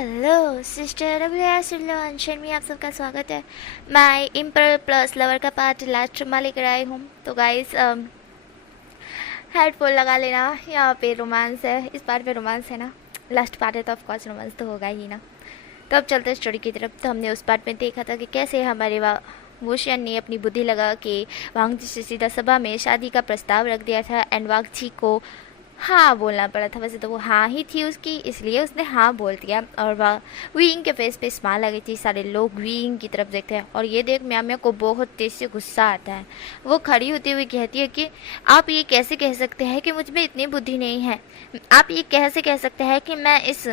Hello sister अभिलाषण में आप सबका स्वागत है। मैं इम्पर प्लस लवर का पार्ट लास्ट में लेकर आई हूँ। तो गाइस हेडफोन लगा लेना, यहाँ पे रोमांस है, इस पार्ट पे रोमांस है ना, लास्ट पार्ट है तो ऑफकोर्स रोमांस तो होगा ही ना। तो अब चलते हैं स्टोरी की तरफ। तो हमने उस पार्ट में देखा था कि कैसे हमारे वुशियन ने अपनी बुद्धि लगा के वांग जी से सीधा सभा में शादी का प्रस्ताव रख दिया था एंड वांग जी को हाँ बोलना पड़ा था। वैसे तो वो हाँ ही थी उसकी, इसलिए उसने हाँ बोल दिया। और वह वीइंग के फेस पे स्माइल आ गई थी। सारे लोग वीइंग की तरफ देखते हैं और ये देख म्या म्या को बहुत तेज से गुस्सा आता है। वो खड़ी होती हुई कहती है कि आप ये कैसे कह सकते हैं कि मुझ में इतनी बुद्धि नहीं है। आप ये कैसे कह सकते हैं कि मैं इस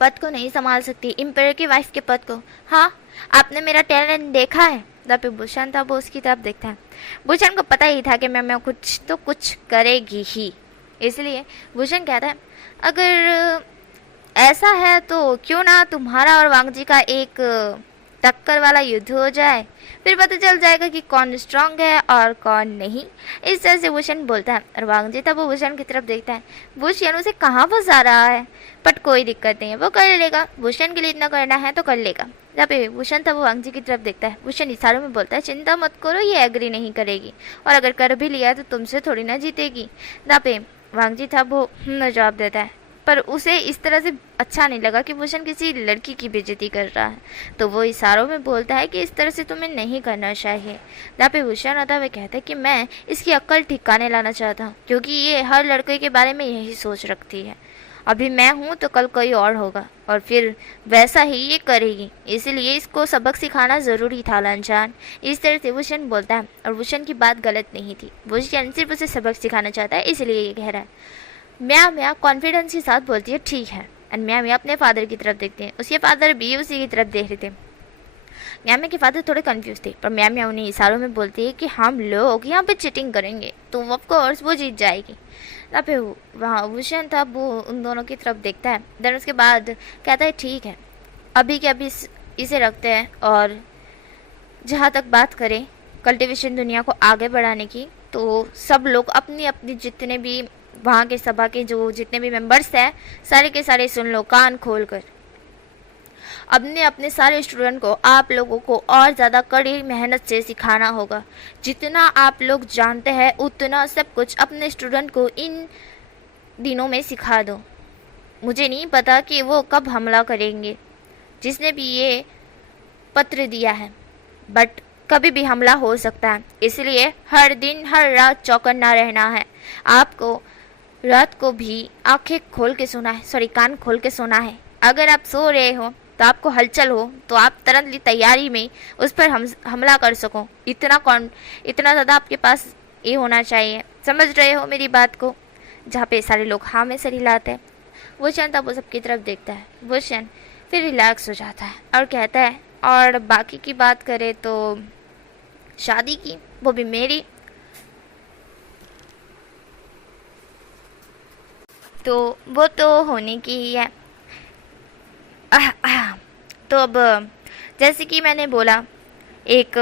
पद को नहीं संभाल सकती, एम्पायर की वाइफ के पद को। हाँ, आपने मेरा टैलेंट देखा है। तब पे भूषण था, वो उसकी तरफ देखता है। भूषण को पता ही था कि मैं कुछ तो कुछ करेगी ही, इसलिए भूषण कहता है अगर ऐसा है तो क्यों ना तुम्हारा और वांग जी का एक टक्कर वाला युद्ध हो जाए, फिर पता चल जाएगा कि कौन स्ट्रांग है और कौन नहीं। इस तरह से भूषण बोलता है और वांग जी तब वो भूषण की तरफ देखता है। भूषण उसे कहाँ फंसा रहा है, बट कोई दिक्कत नहीं है, वो कर लेगा। भूषण के लिए इतना करना है तो कर लेगा। जहाँ पे भूषण था वो वांग जी की तरफ देखता है। भूषण इशारों में बोलता है चिंता मत करो, ये एग्री नहीं करेगी और अगर कर भी लिया तो तुमसे थोड़ी ना जीतेगी। जहाँ पे वांग जी था वो जवाब देता है, पर उसे इस तरह से अच्छा नहीं लगा कि भूषण किसी लड़की की बेइज्जती कर रहा है। तो वो इशारों में बोलता है कि इस तरह से तुम्हें नहीं करना चाहिए। जहाँ पे भूषण होता है वह कहता है कि मैं इसकी अक्ल ठिकाने लाना चाहता हूँ, क्योंकि ये हर लड़के के बारे में यही सोच रखती है। अभी मैं हूँ तो कल कोई और होगा और फिर वैसा ही ये करेगी, इसलिए इसको सबक सिखाना ज़रूरी था लांछान। इस तरह से भूषण बोलता है और भूषण की बात गलत नहीं थी। भूषण सिर्फ उसे सबक सिखाना चाहता है, इसलिए ये कह रहा है। म्या म्या कॉन्फिडेंस के साथ बोलती है ठीक है। एंड म्या म्या अपने फादर की तरफ देखते हैं। उसके फादर भी उसी की तरफ देख रहे थे। म्या म्या के फादर थोड़े कंफ्यूज थे, पर म्या म्या उन्हें इशारों में बोलती है कि हम लोग यहाँ पे चीटिंग करेंगे तो ऑफ कोर्स वो जीत जाएगी। तब फिर वहाँ भूषण था वो उन दोनों की तरफ देखता है। देन उसके बाद कहता है ठीक है, अभी के अभी इसे रखते हैं और जहाँ तक बात करें कल्टीवेशन दुनिया को आगे बढ़ाने की, तो सब लोग अपनी अपनी जितने भी वहाँ के सभा के जो जितने भी मेंबर्स हैं सारे के सारे सुन लो कान खोल कर। अपने अपने सारे स्टूडेंट को आप लोगों को और ज़्यादा कड़ी मेहनत से सिखाना होगा। जितना आप लोग जानते हैं उतना सब कुछ अपने स्टूडेंट को इन दिनों में सिखा दो। मुझे नहीं पता कि वो कब हमला करेंगे, जिसने भी ये पत्र दिया है, बट कभी भी हमला हो सकता है, इसलिए हर दिन हर रात चौकन्ना रहना है। आपको रात को भी आंखें खोल के सोना है, सॉरी कान खोल के सोना है। अगर आप सो रहे हो तो आपको हलचल हो तो आप तुरंत तैयारी में उस पर हमला कर सको। इतना ज़्यादा आपके पास ये होना चाहिए। समझ रहे हो मेरी बात को? जहाँ पे सारे लोग हाँ में सर हिलाते हैं। भूषण तब वो सबकी तरफ देखता है। भूषण फिर रिलैक्स हो जाता है और कहता है और बाकी की बात करें तो शादी की, वो भी मेरी, तो वो तो होने की ही है। तो अब जैसे कि मैंने बोला एक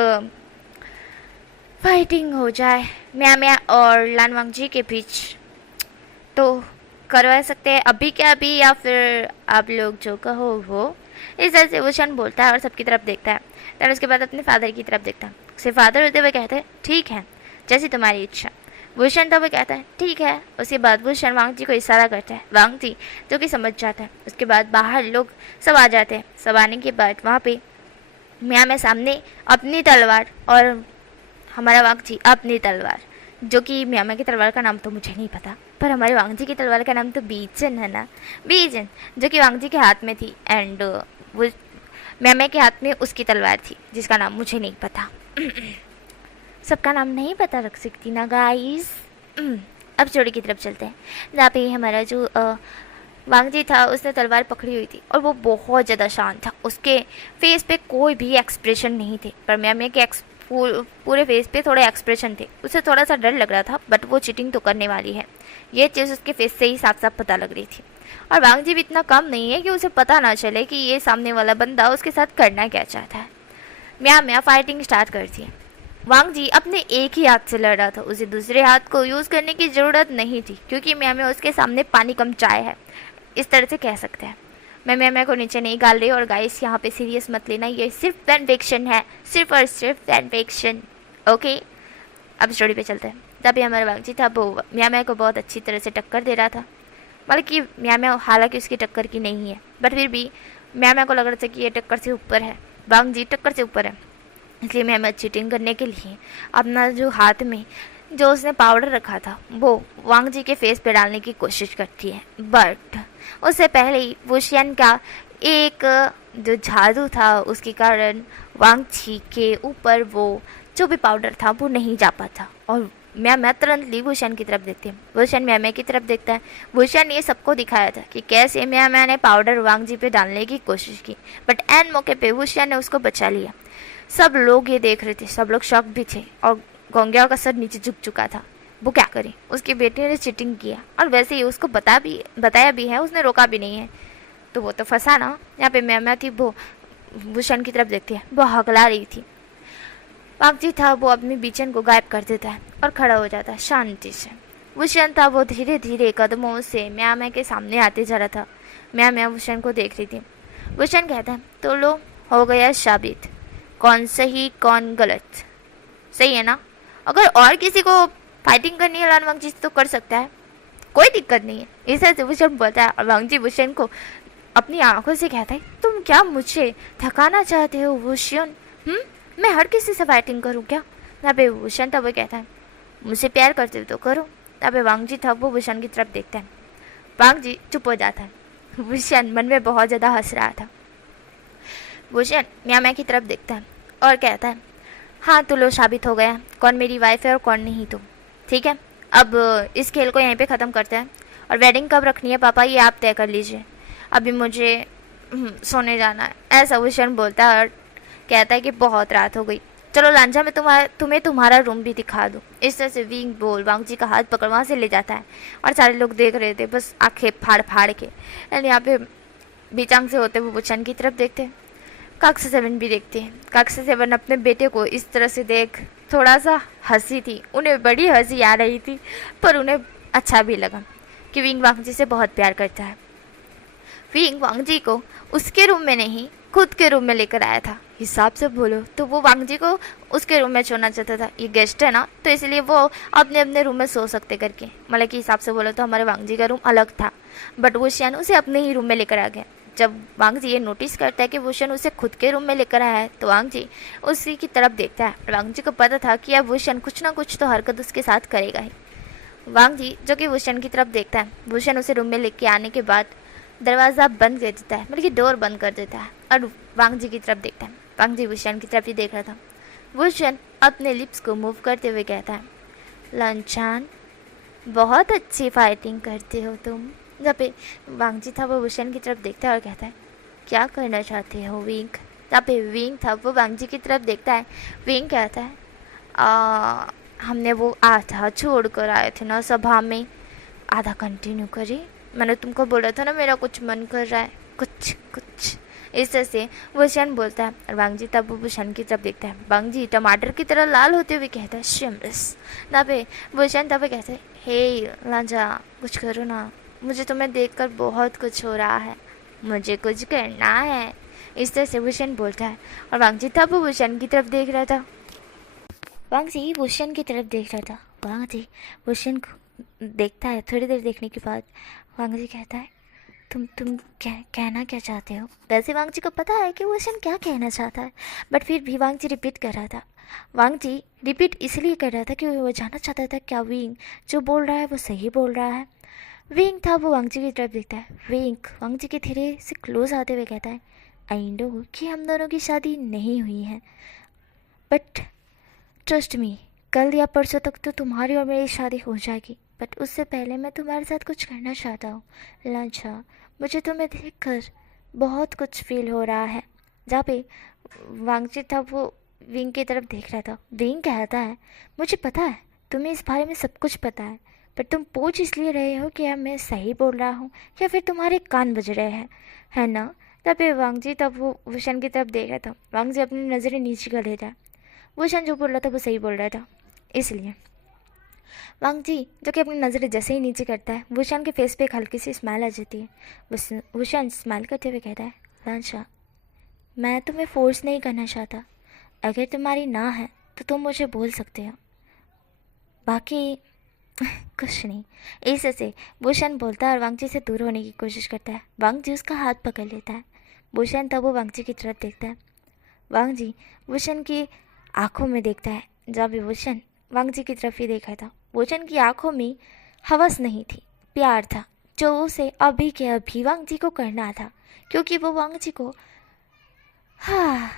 फाइटिंग हो जाए म्या म्या और लानवांग जी के बीच, तो करवा सकते हैं अभी क्या अभी, या फिर आप लोग जो कहो वो। इस तरह से भूषण बोलता है और सबकी तरफ देखता है। फिर उसके बाद अपने फादर की तरफ देखता है। उसके फादर होते हुए कहते हैं ठीक है, जैसी तुम्हारी इच्छा। भूषण तब वो कहता है ठीक है। उसके बाद भूषण वांग जी को इशारा करता है। वांग जी जो कि समझ जाता है। उसके बाद बाहर लोग सब आ जाते हैं। सब आने के बाद वहाँ पे म्या में सामने अपनी तलवार और हमारा वांग जी अपनी तलवार, जो कि म्या की तलवार का नाम तो मुझे नहीं पता, पर हमारे वांग जी की तलवार का नाम तो बीजन है ना, बीजन, जो कि वांग जी के हाथ में थी एंड वो म्या के हाथ में उसकी तलवार थी जिसका नाम मुझे नहीं पता। सबका नाम नहीं पता रख सकती ना गाइस। अब जोड़ी की तरफ चलते हैं, जहाँ पे हमारा जो वांग जी था उसने तलवार पकड़ी हुई थी और वो बहुत ज़्यादा शांत था। उसके फेस पे कोई भी एक्सप्रेशन नहीं थे, पर म्या के पूरे फेस पे थोड़े एक्सप्रेशन थे। उसे थोड़ा सा डर लग रहा था, बट वो चीटिंग तो करने वाली है, ये चीज़ उसके फेस से ही साफ साफ पता लग रही थी। और वांग जी भी इतना कम नहीं है कि उसे पता ना चले कि ये सामने वाला बंदा उसके साथ करना क्या चाहता है। म्या फाइटिंग स्टार्ट करती है। वांग जी अपने एक ही हाथ से लड़ रहा था, उसे दूसरे हाथ को यूज़ करने की ज़रूरत नहीं थी, क्योंकि म्या उसके सामने पानी कम चाय है, इस तरह से कह सकते हैं। मैं म्या म्या को नीचे नहीं गाल रही। और गाइस यहाँ पे सीरियस मत लेना, ये सिर्फ फैन फिक्शन है, सिर्फ और सिर्फ फैन फिक्शन। ओके, अब स्टोरी पे चलते हैं। तभी हमारा वांगजी था वो म्या म्या को बहुत अच्छी तरह से टक्कर दे रहा था। मतलब कि म्या म्या हालांकि उसकी टक्कर की नहीं है, बट फिर भी म्या म्या को लग रहा था कि ये टक्कर से ऊपर है, वांगजी टक्कर से ऊपर है। इसलिए म्या म्या चीटिंग करने के लिए अपना जो हाथ में जो उसने पाउडर रखा था वो वांगजी के फेस पे डालने की कोशिश करती है। बट उससे पहले ही वुशियन का एक जो जादू था उसके कारण वांगजी के ऊपर वो जो भी पाउडर था वो नहीं जा पाता। और म्या म्या तुरंत ली वुशियन की तरफ देखती है। वुशियन म्या म्या की तरफ देखता है। वुशियन ने ये सबको दिखाया था कि कैसे म्या म्या ने पाउडर वांगजी पे डालने की कोशिश की, बट एन मौके पे वुशियन ने उसको बचा लिया। सब लोग ये देख रहे थे, सब लोग शॉक भी थे और गोंग्याओ का सर नीचे झुक चुका था। वो क्या करे, उसके बेटे ने चीटिंग किया और वैसे ही उसको बताया भी है, उसने रोका भी नहीं है, तो वो तो फंसा ना। यहाँ पे म्या म्या थी, वो वुशियन की तरफ देखती है, वो हकला रही थी। वांगजी था वो अपने बीचन को गायब कर देता है और खड़ा हो जाता है शांति से। वुशियन था वो धीरे धीरे कदमों से म्या म्या के सामने आते जा रहा था। म्या म्या वुशियन को देख रही थी। वुशियन कहता है तो लो हो गया साबित, कौन सही कौन गलत, सही है ना। अगर और किसी को फाइटिंग करनी है वांगजी तो कर सकता है, कोई दिक्कत नहीं है, इसे वुशियन बोलता है। और वांगजी वुशियन को अपनी आंखों से कहता है तुम क्या मुझे थकाना चाहते हो वुशियन? मैं हर किसी से फाइटिंग करूँ क्या? यहाँ पे वुशियन था वो कहता है मुझसे प्यार करते हो तो करो। यहाँ पे वांगजी था वो वुशियन की तरफ देखता है। वांगजी चुप हो जाता है। वुशियन मन में बहुत ज़्यादा हंस रहा था। वुशियन म्या म्या की तरफ देखता है और कहता है हाँ तो लो साबित हो गया कौन मेरी वाइफ है और कौन नहीं। तो ठीक है, अब इस खेल को यहीं पे ख़त्म करते हैं और वेडिंग कब रखनी है पापा ये आप तय कर लीजिए, अभी मुझे सोने जाना है, ऐसा वुशियन बोलता है। और कहता है कि बहुत रात हो गई, चलो लांझा मैं तुम्हें तुम्हारा रूम भी दिखा दूँ। इस तरह से विंग बोल वांगजी का हाथ पकड़ वहाँ से ले जाता है और सारे लोग देख रहे थे बस आंखें फाड़ फाड़ के। एंड यहाँ पे बीचांग से होते हुए वुशियन की तरफ देखते हैं। कक्ष 7 भी देखते हैं। कक्ष 7 अपने बेटे को इस तरह से देख थोड़ा सा हंसी थी, उन्हें बड़ी हंसी आ रही थी, पर उन्हें अच्छा भी लगा कि विंग वांगजी से बहुत प्यार करता है। विंग वांगजी को उसके रूम में नहीं खुद के रूम में लेकर आया था। हिसाब से बोलो तो वो वांगजी को उसके रूम में छोड़ना चाहता था, ये गेस्ट है ना तो इसलिए वो अपने अपने रूम में सो सकते करके। मतलब कि हिसाब से बोलो तो हमारे वांगजी का रूम अलग था, बट वुशियन उसे अपने ही रूम में लेकर आ गया। जब वांगजी ये नोटिस करता है कि वुशियन उसे खुद के रूम में लेकर आया है तो वांगजी उसी की तरफ देखता है। वांगजी को पता था कि अब वुशियन कुछ ना कुछ तो हरकत उसके साथ करेगा ही। वांगजी जो कि वुशियन की तरफ देखता है, वुशियन उसे रूम में लेके आने के बाद दरवाज़ा बंद कर देता है, मतलब कि डोर बंद कर देता है और वांगजी की तरफ देखता है। वांगजी वुशियन की तरफ ही देख रहा था। वुशियन अपने लिप्स को मूव करते हुए कहता है लंचान बहुत अच्छी फाइटिंग करते हो तुम। जब पे वांगजी था वो वुशियन की तरफ देखता है और कहता है क्या करना चाहते हो विंग। जहाँ पे विंग था वो वांगजी की तरफ देखता है। विंग कहता है हमने वो आधा छोड़ कर आए थे ना सभा में, आधा कंटिन्यू करिए, मैंने तुमको बोला था ना मेरा कुछ मन कर रहा है कुछ कुछ। इस तरह से वुशियन बोलता है और वांगजी तब वुशियन की तरफ देखता है। वांगजी टमाटर की तरह लाल होते हुए कहता है शिमरस। ना पे वुशियन तब कहता है हे लांजा कुछ करो ना, मुझे तुम्हें देखकर बहुत कुछ हो रहा है, मुझे कुछ करना है। इस तरह से वुशियन बोलता है और वांगजी तब वुशियन की तरफ देख रहा था। वांगजी वुशियन की तरफ देख रहा था। वांगजी वुशियन को देखता है। थोड़ी देर देखने के बाद वांगजी कहता है तुम कहना क्या चाहते हो। वैसे वांगजी को पता है कि वुशियन क्या कहना चाहता है, बट फिर भी वांगजी रिपीट कर रहा था। वांगजी रिपीट इसलिए कर रहा था कि वो जानना चाहता था क्या विंग जो बोल रहा है वो सही बोल रहा है। विंग था वो वांगजी की तरफ देखता है। विंग वांगजी के धीरे से क्लोज आते हुए कहता है आई नो कि हम दोनों की शादी नहीं हुई है, बट ट्रस्ट मी कल या परसों तक तो तुम्हारी और मेरी शादी हो जाएगी, बट उससे पहले मैं तुम्हारे साथ कुछ करना चाहता हूँ। लांछा मुझे तुम्हें देखकर बहुत कुछ फील हो रहा है। जहाँ पे वांगजी था वो विंग की तरफ देख रहा था। विंग कहता है मुझे पता है तुम्हें इस बारे में सब कुछ पता है, पर तुम पूछ इसलिए रहे हो कि अब मैं सही बोल रहा हूँ या फिर तुम्हारे कान बज रहे हैं, है ना। तब वांगजी तब वो वुशियन की तरफ देख रहा था। वांगजी अपनी नज़रें नीचे कर लेता है। वुशियन जो बोल रहा था वो सही बोल रहा था, इसलिए वांग जी जो कि अपनी नज़रें जैसे ही नीचे करता है, वुशान के फेस पे एक हल्की सी स्माइल आ जाती है। वुशान स्माइल करते हुए कहता है, लांशा, मैं तुम्हें फोर्स नहीं करना चाहता। अगर तुम्हारी ना है तो तुम मुझे बोल सकते हो, बाकी कुछ नहीं। ऐसे से भूषण बोलता है और वांगजी से दूर होने की कोशिश करता है। वांगजी उसका हाथ पकड़ लेता है। भूषण तब वो वांगजी की तरफ देखता है। वांगजी भूषण की आंखों में देखता है। जब भी भूषण वांगजी की तरफ ही देखा था, भूषण की आंखों में हवस नहीं थी, प्यार था, जो उसे अभी के अभी वांगजी को करना था, क्योंकि वो वांगजी को हाँ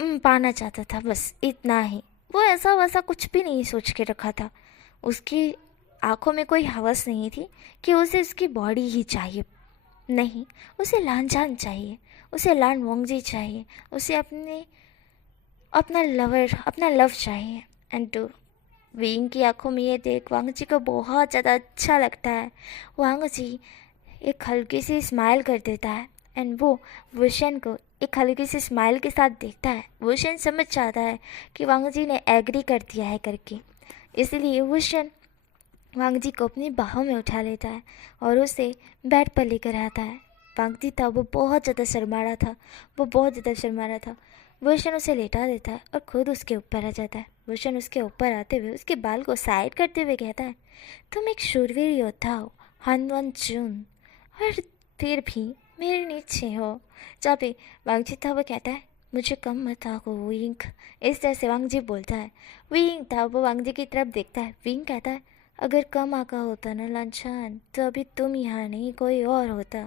पाना चाहता था, बस इतना ही। वो ऐसा वैसा कुछ भी नहीं सोच के रखा था। उसकी आंखों में कोई हवस नहीं थी कि उसे उसकी बॉडी ही चाहिए, नहीं, उसे लानजान चाहिए, उसे लान वांगजी चाहिए, उसे अपना लवर, अपना लव चाहिए। एंड टू विंग की आंखों में ये देख वांगजी को बहुत ज़्यादा अच्छा लगता है। वांगजी एक हल्की सी स्माइल कर देता है एंड वो वुशन को एक हल्की सी स्माइल के साथ देखता है। वुशन समझ जाता है कि वांगजी ने एग्री कर दिया है करके, इसलिए वुशन वांगजी को अपनी बाहों में उठा लेता है और उसे बेड पर लेकर आता है। वांगजी था वो बहुत ज़्यादा शर्मा रहा था, वो बहुत ज़्यादा शर्मा रहा था। वुशन उसे लेटा देता है और खुद उसके ऊपर आ जाता है। वुशन उसके ऊपर आते हुए उसके बाल को साइड करते हुए कहता है, तुम एक शूरवीर योद्धा हो, हनवन चुन, और फिर भी मेरे नीचे हो। जहाँ पे वांगजी था वो कहता है, मुझे कम मत आको विंग। इस तरह से वांगजी बोलता है। विंग था वो वांगजी की तरफ देखता है। विंग कहता है, अगर कम आका होता ना लांछन, तो अभी तुम यहाँ नहीं कोई और होता।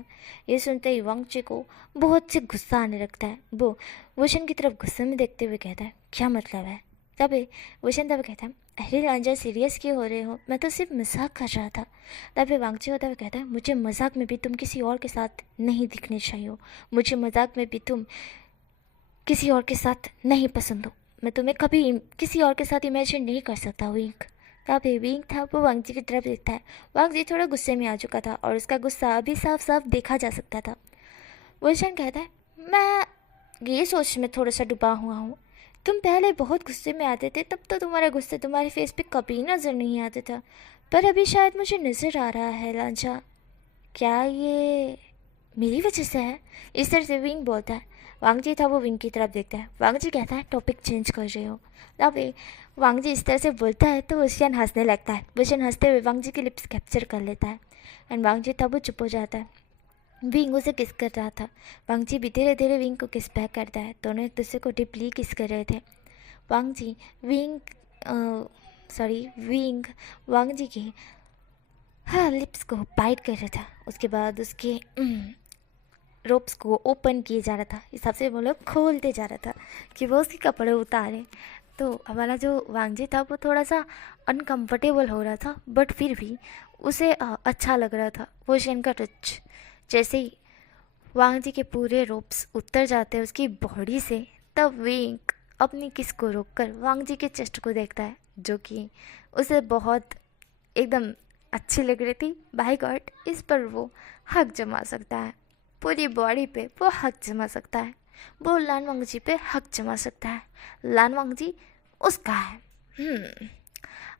ये सुनते ही वांगजी को बहुत से गुस्सा आने लगता है। वो वुशन की तरफ गुस्से में देखते हुए कहता है, क्या मतलब है? तभी वुशन तब कहता है, अरे लांजा सीरियस क्यों हो रहे हो, मैं तो सिर्फ मजाक कर रहा था। तभी वांगजी होता हुआ कहता है, मुझे मजाक में भी तुम किसी और के साथ नहीं दिखने चाहिए हो, मुझे मजाक में भी तुम किसी और के साथ नहीं पसंद हो, मैं तुम्हें कभी किसी और के साथ इमेजिन नहीं कर सकता। विंक तभी विंक था वो वांगजी की तरफ देखता है। वांगजी थोड़ा गुस्से में आ चुका था और उसका गुस्सा अभी साफ साफ देखा जा सकता था। वुशन कहता है, मैं ये सोच में थोड़ा सा डूबा हुआ हूँ, तुम पहले बहुत गुस्से में आते थे, तब तो तुम्हारा गुस्सा तुम्हारे फेस पे कभी नज़र नहीं आता था, पर अभी शायद मुझे नज़र आ रहा है लांजा। क्या ये मेरी वजह से है? इस तरह से विंग बोलता है। वांगजी था वो विंग की तरफ देखता है। वांगजी कहता है, टॉपिक चेंज कर रहे हो। तब वांगजी इस तरह से बोलता है तो वुशन हंसने लगता है। वुशन हंसते हुए वांगजी की लिप्स कैप्चर कर लेता है एंड वांगजी तब वो चुप हो जाता है। विंग उसे किस कर रहा था। वांगजी भी धीरे धीरे विंग को किस बैक करता है। दोनों एक दूसरे को डीपली किस कर रहे थे। वांगजी विंग वांगजी की लिप्स को बाइट कर रहा था। उसके बाद उसके रोप्स को ओपन किए जा रहा था, इस हिसाब से वो लोग खोलते जा रहा था कि वो उसके कपड़े उतारे। तो हमारा जो वांगजी था वो थोड़ा सा अनकंफर्टेबल हो रहा था, बट फिर भी उसे अच्छा लग रहा था वुशन का टच। जैसे ही वांगजी के पूरे रोप्स उतर जाते हैं उसकी बॉडी से, तब विंग अपनी किस को रोककर वांगजी के चेस्ट को देखता है, जो कि उसे बहुत एकदम अच्छी लग रही थी। बाय गॉड, इस पर वो हक जमा सकता है, पूरी बॉडी पे वो हक जमा सकता है, वो लान वांगजी पे हक जमा सकता है। लान वांगजी उसका है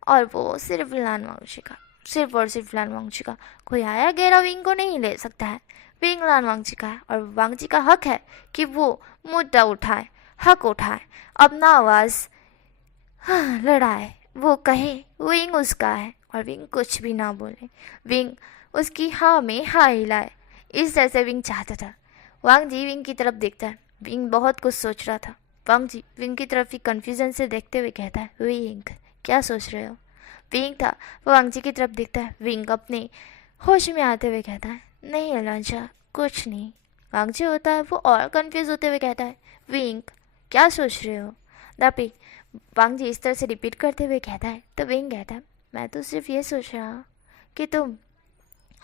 और वो सिर्फ लान वांगजी का, सिर्फ और सिर्फ लान वांगजी का। कोई आया गहरा विंग को नहीं ले सकता है। विंग लान वांगजी का है और वांगजी का हक है कि वो मुद्दा उठाए, हक उठाए, अपना आवाज़ लड़ाए, वो कहे विंग उसका है और विंग कुछ भी ना बोले, विंग उसकी हाँ में हाँ हिलाए। इस तरह से विंग चाहता था। वांगजी विंग की तरफ देखता है। विंग बहुत कुछ सोच रहा था। वांगजी विंग की तरफ ही कन्फ्यूजन से देखते हुए कहता है, विंग क्या सोच रहे हो? विंग था वो वांगजी की तरफ देखता है। विंग अपने होश में आते हुए कहता है, नहीं अलांशा, कुछ नहीं। वांगजी होता है वो और कन्फ्यूज होते हुए कहता है, विंग क्या सोच रहे हो? दापी वांगजी इस तरह से रिपीट करते हुए कहता है तो विंग कहता है, मैं तो सिर्फ ये सोच रहा हूँ कि तुम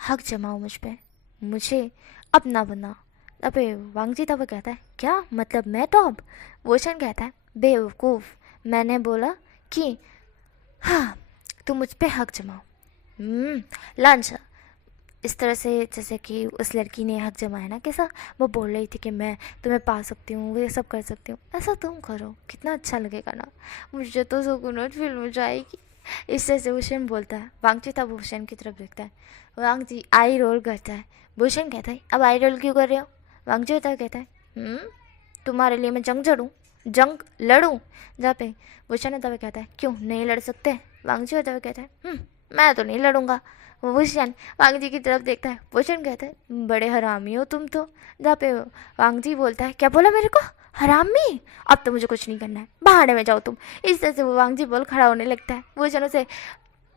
हक जमाओ मुझ पे, मुझे अपना बना। अबे वांगजी तब कहता है, क्या मतलब मैं टॉप? वोशन कहता है, बेवकूफ़, मैंने बोला कि हाँ तुम मुझ पे हक जमाओ। लांछा इस तरह से जैसे कि उस लड़की ने हक जमाया ना, कैसा वो बोल रही थी कि मैं तुम्हें पा सकती हूँ, वो ये सब कर सकती हूँ, ऐसा तुम करो, कितना अच्छा लगेगा ना, मुझे तो सुकून फील हो जाएगी। इस तरह से भूषण बोलता है। वांगची तब भूषण की तरफ देखता है। वांगची आई रोल करता है। भूषण कहता है अब आई रोल क्यों कर रहे हो? वांगची तब कहता है तुम्हारे लिए मैं जंग लड़ूं? जहाँ पे भूषण तब कहता है क्यों नहीं लड़ सकते? वांगची तब कहता है मैं तो नहीं लड़ूंगा। भूषण वांगजी की तरफ देखता है। भूषण कहता है बड़े हरामी हो तुम तो। जहाँ पे वांगजी बोलता है क्या बोला मेरे को? हरामी? अब तो मुझे कुछ नहीं करना है, बहाने में जाओ तुम। इस तरह से वो वांगजी बोल खड़ा होने लगता है। भूषण उसे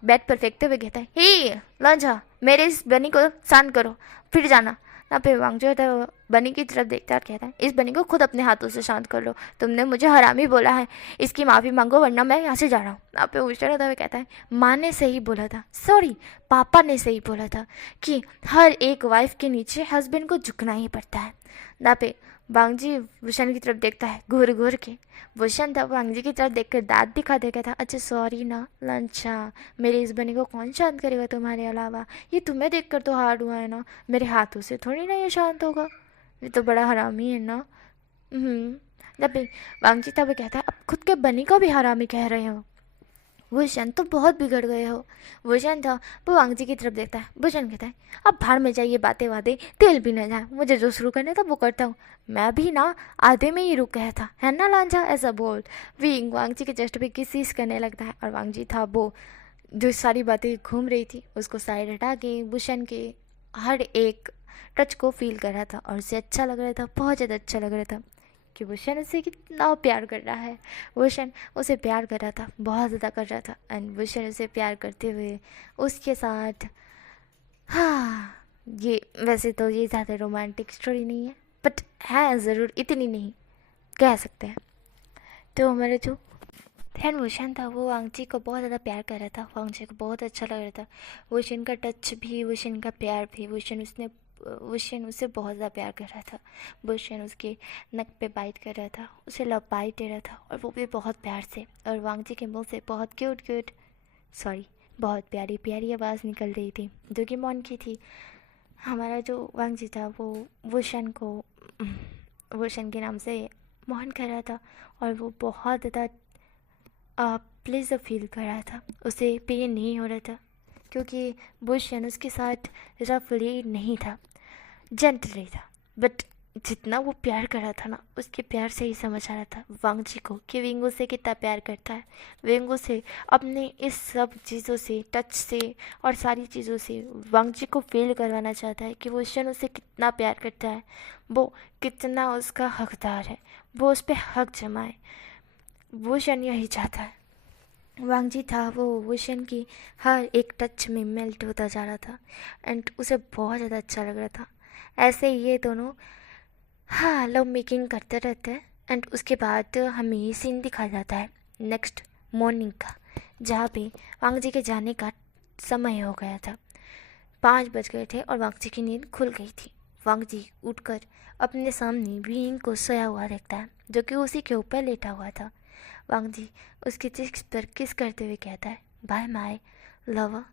बेड पर फेंकते हुए कहता है ही लांझा मेरे इस बनी को शांत करो फिर जाना। यहाँ पे वांगजी होता है बनी की तरफ देखता है और कहता है इस बनी को खुद अपने हाथों से शांत कर लो। तुमने मुझे हरामी बोला है, इसकी माफ़ी मांगो वरना मैं यहाँ से जा रहा हूँ। यहाँ पे भूषण होता है कहता है माँ ने सही बोला था, सॉरी पापा ने सही बोला था कि हर एक वाइफ के नीचे हस्बैंड को झुकना ही पड़ता है। यहाँ पे वांगजी भूषण की तरफ देखता है घूर घूर के। भूषण था वांगजी की तरफ देखकर दांत दिखा देगा था। अच्छा सॉरी ना लंचा, मेरे इस बनी को कौन शांत करेगा तुम्हारे अलावा? ये तुम्हें देखकर तो हार्ड हुआ है ना, मेरे हाथों से थोड़ी ना ये शांत होगा। ये तो बड़ा हरामी है ना। जब वांगजी तब कहता है अब खुद के बनी को भी हरामी कह रहे हो। भूषण तो बहुत बिगड़ गए हो। भूषण था वो वांगजी की तरफ देखता है। भूषण कहता है अब भाड़ में जाइए बातें बातें, तेल भी न जाए, मुझे जो शुरू करना था वो करता हूँ। मैं भी ना आधे में ही रुक गया था, है ना लांझा? ऐसा बोल विंग वांगजी के चेस्ट पे किसिस करने लगता है। और वांगजी था वो जो सारी बातें घूम रही थी उसको साइड हटा के भूषण के हर एक टच को फील कर रहा था और उसे अच्छा लग रहा था, बहुत ज़्यादा अच्छा लग रहा था कि भूषण उसे कितना प्यार कर रहा है। भूषण उसे प्यार कर रहा था, बहुत ज़्यादा कर रहा था। एंड भूषण उसे प्यार करते हुए उसके साथ, हाँ ये वैसे तो ये ज़्यादा रोमांटिक स्टोरी नहीं है बट है ज़रूर, इतनी नहीं कह सकते हैं। तो हमारा जो ध्यान भूषण था वो वांगची को बहुत ज़्यादा प्यार कर रहा था। वांगची को बहुत अच्छा लग रहा था। भूषण का टच भी, भूषण का प्यार भी, भूषण उससे बहुत ज़्यादा प्यार कर रहा था। भूषण उसके नक पे बाइट कर रहा था, उसे लपाइट दे रहा था और वो भी बहुत प्यार से। और वांगजी के मुंह से बहुत बहुत प्यारी प्यारी आवाज़ निकल रही थी जो कि मौन की थी। हमारा जो वांगजी था वो भूषण को भूषण के नाम से मोहन कर रहा था और वो बहुत ज़्यादा प्लीज़ फील कर रहा था। उसे पेन नहीं हो रहा था क्योंकि भूषण उसके साथ रफली नहीं था, जेंटली था। बट जितना वो प्यार कर रहा था ना, उसके प्यार से ही समझ आ रहा था वांगजी को कि विंगो से कितना प्यार करता है। विंगो से अपने इस सब चीज़ों से, टच से और सारी चीज़ों से वांगजी को फील करवाना चाहता है कि भूषण उसे कितना प्यार करता है, वो कितना उसका हकदार है, वो उस पर हक जमाए। भूषण यही चाहता है। वांगजी था वो भूषण की हर एक टच में मेल्ट होता जा रहा था एंड उसे बहुत ज़्यादा अच्छा लग रहा था। ऐसे ही ये दोनों लव मेकिंग करते रहते हैं एंड उसके बाद हमें सीन दिखाया जाता है नेक्स्ट मॉर्निंग का, जहाँ पे वांगजी के जाने का समय हो गया था। 5 बज गए थे और वांगजी की नींद खुल गई थी। वांगजी उठकर अपने सामने विंग को सोया हुआ देखता है जो कि उसी के ऊपर लेटा हुआ था। वांगजी उसके चिक्स पर किस करते हुए कहता है बाय माय लवर,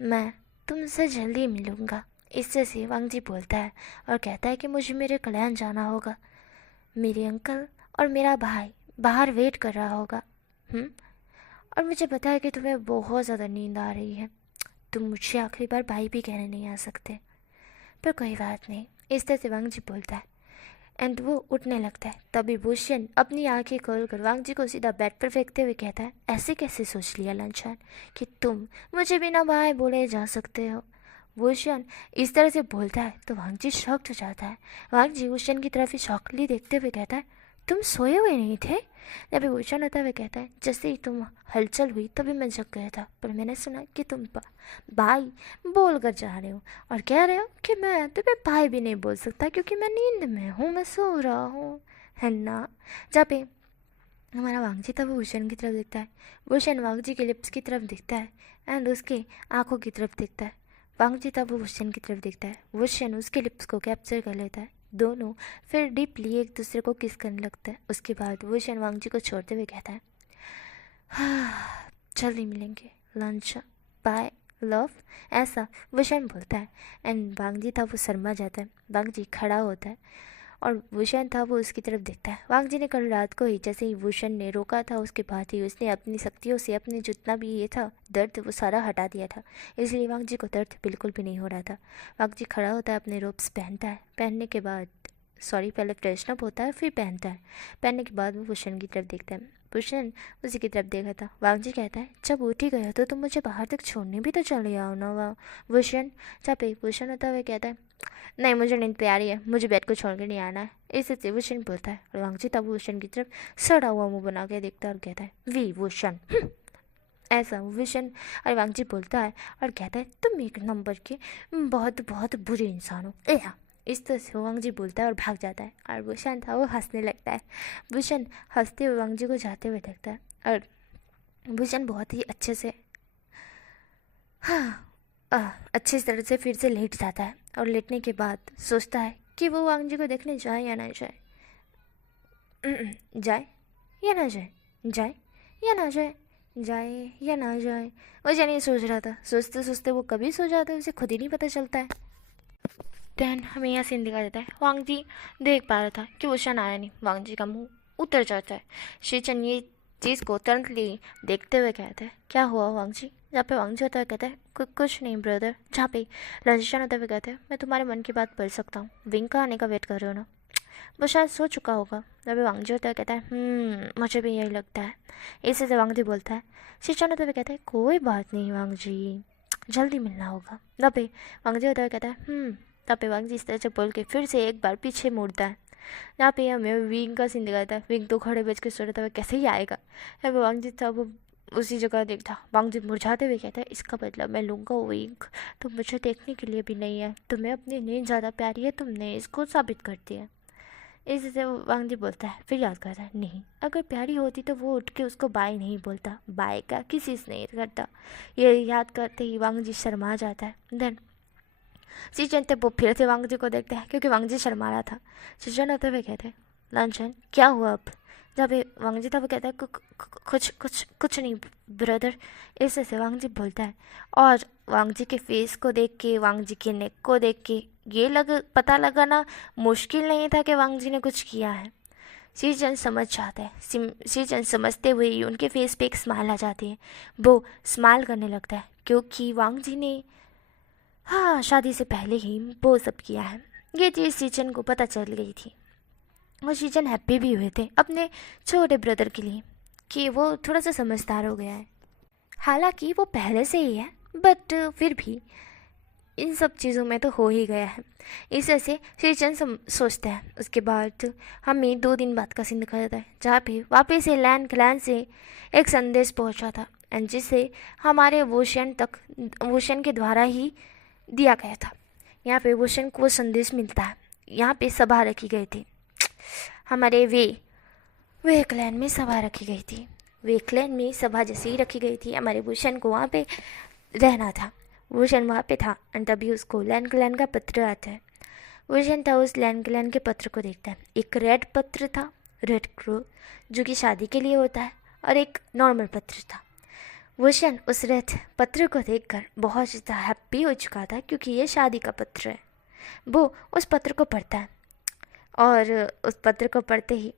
मैं तुमसे जल्दी मिलूँगा। इस तरह से वांगजी बोलता है और कहता है कि मुझे मेरे कल्याण जाना होगा, मेरे अंकल और मेरा भाई बाहर वेट कर रहा होगा। और मुझे पता है कि तुम्हें बहुत ज़्यादा नींद आ रही है, तुम मुझे आखिरी बार भाई भी कहने नहीं आ सकते, पर कोई बात नहीं। इस तरह से वांगजी बोलता है एंड वो उठने लगता है। तभी भूषण अपनी आंखें खोलकर वांगजी को सीधा बेड पर फेंकते हुए कहता है ऐसे कैसे सोच लिया लंचन कि तुम मुझे बिना भाई बोले जा सकते हो? भूषण इस तरह से बोलता है तो वांगजी शॉक्ड हो जाता है। वांगजी भूषण की तरफ ही शॉकली देखते हुए कहता है तुम सोए हुए नहीं थे? जब भूषण होता हुए कहता है जैसे ही तुम हलचल हुई तभी मैं जग गया था, पर मैंने सुना कि तुम भाई बोल कर जा रहे हो और कह रहे हो कि मैं तुम्हें भाई भी नहीं बोल सकता क्योंकि मैं नींद में हूँ, मैं सो रहा हूँ, है ना? जहाँ पे हमारा वांगजी था वो भूषण की तरफ देखता है। भूषण वांगजी के लिप्स की तरफ देखता है एंड उसके आंखों की तरफ देखता है। वांगजी था वो भूषण की तरफ देखता है। भूषण उसके लिप्स को कैप्चर कर लेता है। दोनों फिर डीपली एक दूसरे को किस करने लगता है। उसके बाद भूषण वांगजी को छोड़ते हुए कहता है जल्दी मिलेंगे लंच, बाय लव, ऐसा भूषण बोलता है एंड वांगजी था वो शर्मा जाता है। वांगजी खड़ा होता है और वुशन था वो उसकी तरफ देखता है। वांग जी ने कल रात को ही जैसे ही वुशन ने रोका था उसके बाद ही उसने अपनी शक्तियों से अपने जितना भी ये था दर्द वो सारा हटा दिया था, इसलिए वांग जी को दर्द बिल्कुल भी नहीं हो रहा था। वांग जी खड़ा होता है, अपने रोब्स पहनता है, पहनने के बाद पहले फ्रेशन अप होता है फिर पहनता है। पहनने के बाद वो वुशन की तरफ देखता है। वुशन उसी की तरफ देखा था। वांग जी कहता है जब उठ ही गया तो तुम मुझे बाहर तक छोड़ने भी तो चले आओ ना वुशन। जहाँ पे वुशन होता हुआ कहता है नहीं मुझे नींद पे आ रही है, मुझे बेड को छोड़ के नहीं आना है, इससे वुशन बोलता है। और वांग जी तब वुशन की तरफ सड़ा हुआ मुंह बना के देखता है और कहता है वी वुशन ऐसा वुशन। और वांग जी बोलता है और कहता है तुम एक नंबर के बहुत बहुत बुरे इंसान हो या इस तरह से वांग जी बोलता है और भाग जाता है। और वुशन था वो हंसने लगता है। वुशन हंसते हुए वांग जी को जाते हुए देखता है और वुशन बहुत ही अच्छे से अच्छी तरह से फिर से लेट जाता है। और लेटने के बाद सोचता है कि वो वांग जी को देखने जाए या ना जाए, जाए या ना जाए, जाए या ना जाए, जाए या ना जाए। वो नहीं सोच रहा था, सोचते सोचते वो कभी सो जाता है उसे खुद ही नहीं पता चलता है। देन हमें यहाँ सीन दिखा देता है। वांग जी देख पा रहा था कि वुशन आया नहीं। वांग जी का मुंह उतर जाता है। शीचन ये चीज़ को तुरंत ली देखते हुए कहते हैं क्या हुआ वांग जी। जहाँ पे वांग जी होता है कहता है कुछ नहीं ब्रदर। जहाँ पे रजिस्ट्रेशन होते हुए कहते हैं मैं तुम्हारे मन की बात पढ़ सकता हूँ, विंग का आने का वेट कर रहे हो ना, वो शायद सो चुका होगा। जब वांग जी होता है कहता है मुझे भी यही लगता है। इसी से वांग जी बोलता है। शीचन होते हुए कहता है कोई बात नहीं वांग जी, जल्दी मिलना होगा। तब पे वांग जी होता है कहता है तब पे वांग जी इस तरह से बोल के फिर से एक बार पीछे मुड़ता है। यहाँ पे हमें विंग का सीन दिखाता है। विंग तो खड़े बच के सो रहा था, कैसे ही आएगा। यहाँ पे वांग जी था वो उसी जगह देखता। वांग जी मुरझाते हुए कहता है इसका बदला मैं लूँगा विंग, तुम मुझे देखने के लिए भी नहीं है, तुम्हें अपनी नींद ज़्यादा प्यारी है, तुमने इसको साबित कर दिया। इससे वांग जी बोलता है फिर याद करता है नहीं अगर प्यारी होती तो वो उठ के उसको बाय नहीं बोलता, बाय का किसी से नहीं करता। ये याद करते ही वांग जी शर्मा जाता है। देन सीजन तक वो फिर से वांग जी को देखता है क्योंकि वांग जी शर्मा रहा था। सीजन होते हुए कहते हैं लंचन क्या हुआ अब। जब वांग जी था वो कहता है कुछ नहीं ब्रदर। ऐसे से वांग जी बोलता है। और वांग जी के फेस को देख के वांग जी के नेक को देख के ये पता लगाना मुश्किल नहीं था कि वांग जी ने कुछ किया है। सीजन समझ जाता है। सीजन समझते हुए ही उनके फेस पे एक स्माइल आ जाती है। वो स्माइल करने लगता है क्योंकि वांग जी ने शादी से पहले ही वो सब किया है। ये चीज़ सीजन को पता चल गई थी और सीजन हैप्पी भी हुए थे अपने छोटे ब्रदर के लिए कि वो थोड़ा सा समझदार हो गया है। हालांकि वो पहले से ही है बट फिर भी इन सब चीज़ों में तो हो ही गया है। इस वजह से सीजन सोचते हैं। उसके बाद हमें 2 दिन बाद का सीन दिखाया जाता है जहाँ पे वापस से लैंड क्लैन से एक संदेश पहुँचा था एंड जिसे हमारे वोशन के द्वारा ही दिया गया था। यहाँ पे वोशन को संदेश मिलता है। यहाँ पे सभा रखी गई थी, हमारे वे क्लैन में सभा रखी गई थी। वे क्लैन में सभा जैसे ही रखी गई थी हमारे वोशन को वहाँ पे रहना था। वोशन वहाँ पे था और तभी उसको लैंड क्लैन का पत्र आता है। वोशन था उस लैंड क्लैन के पत्र को देखता है। एक रेड पत्र था, रेड क्रो जो कि शादी के लिए होता है, और एक नॉर्मल पत्र था। वोशन उस रेड पत्र को देखकर बहुत ज़्यादा हैप्पी हो चुका था क्योंकि ये शादी का पत्र है। वो उस पत्र को पढ़ता है और उस पत्र को पढ़ते ही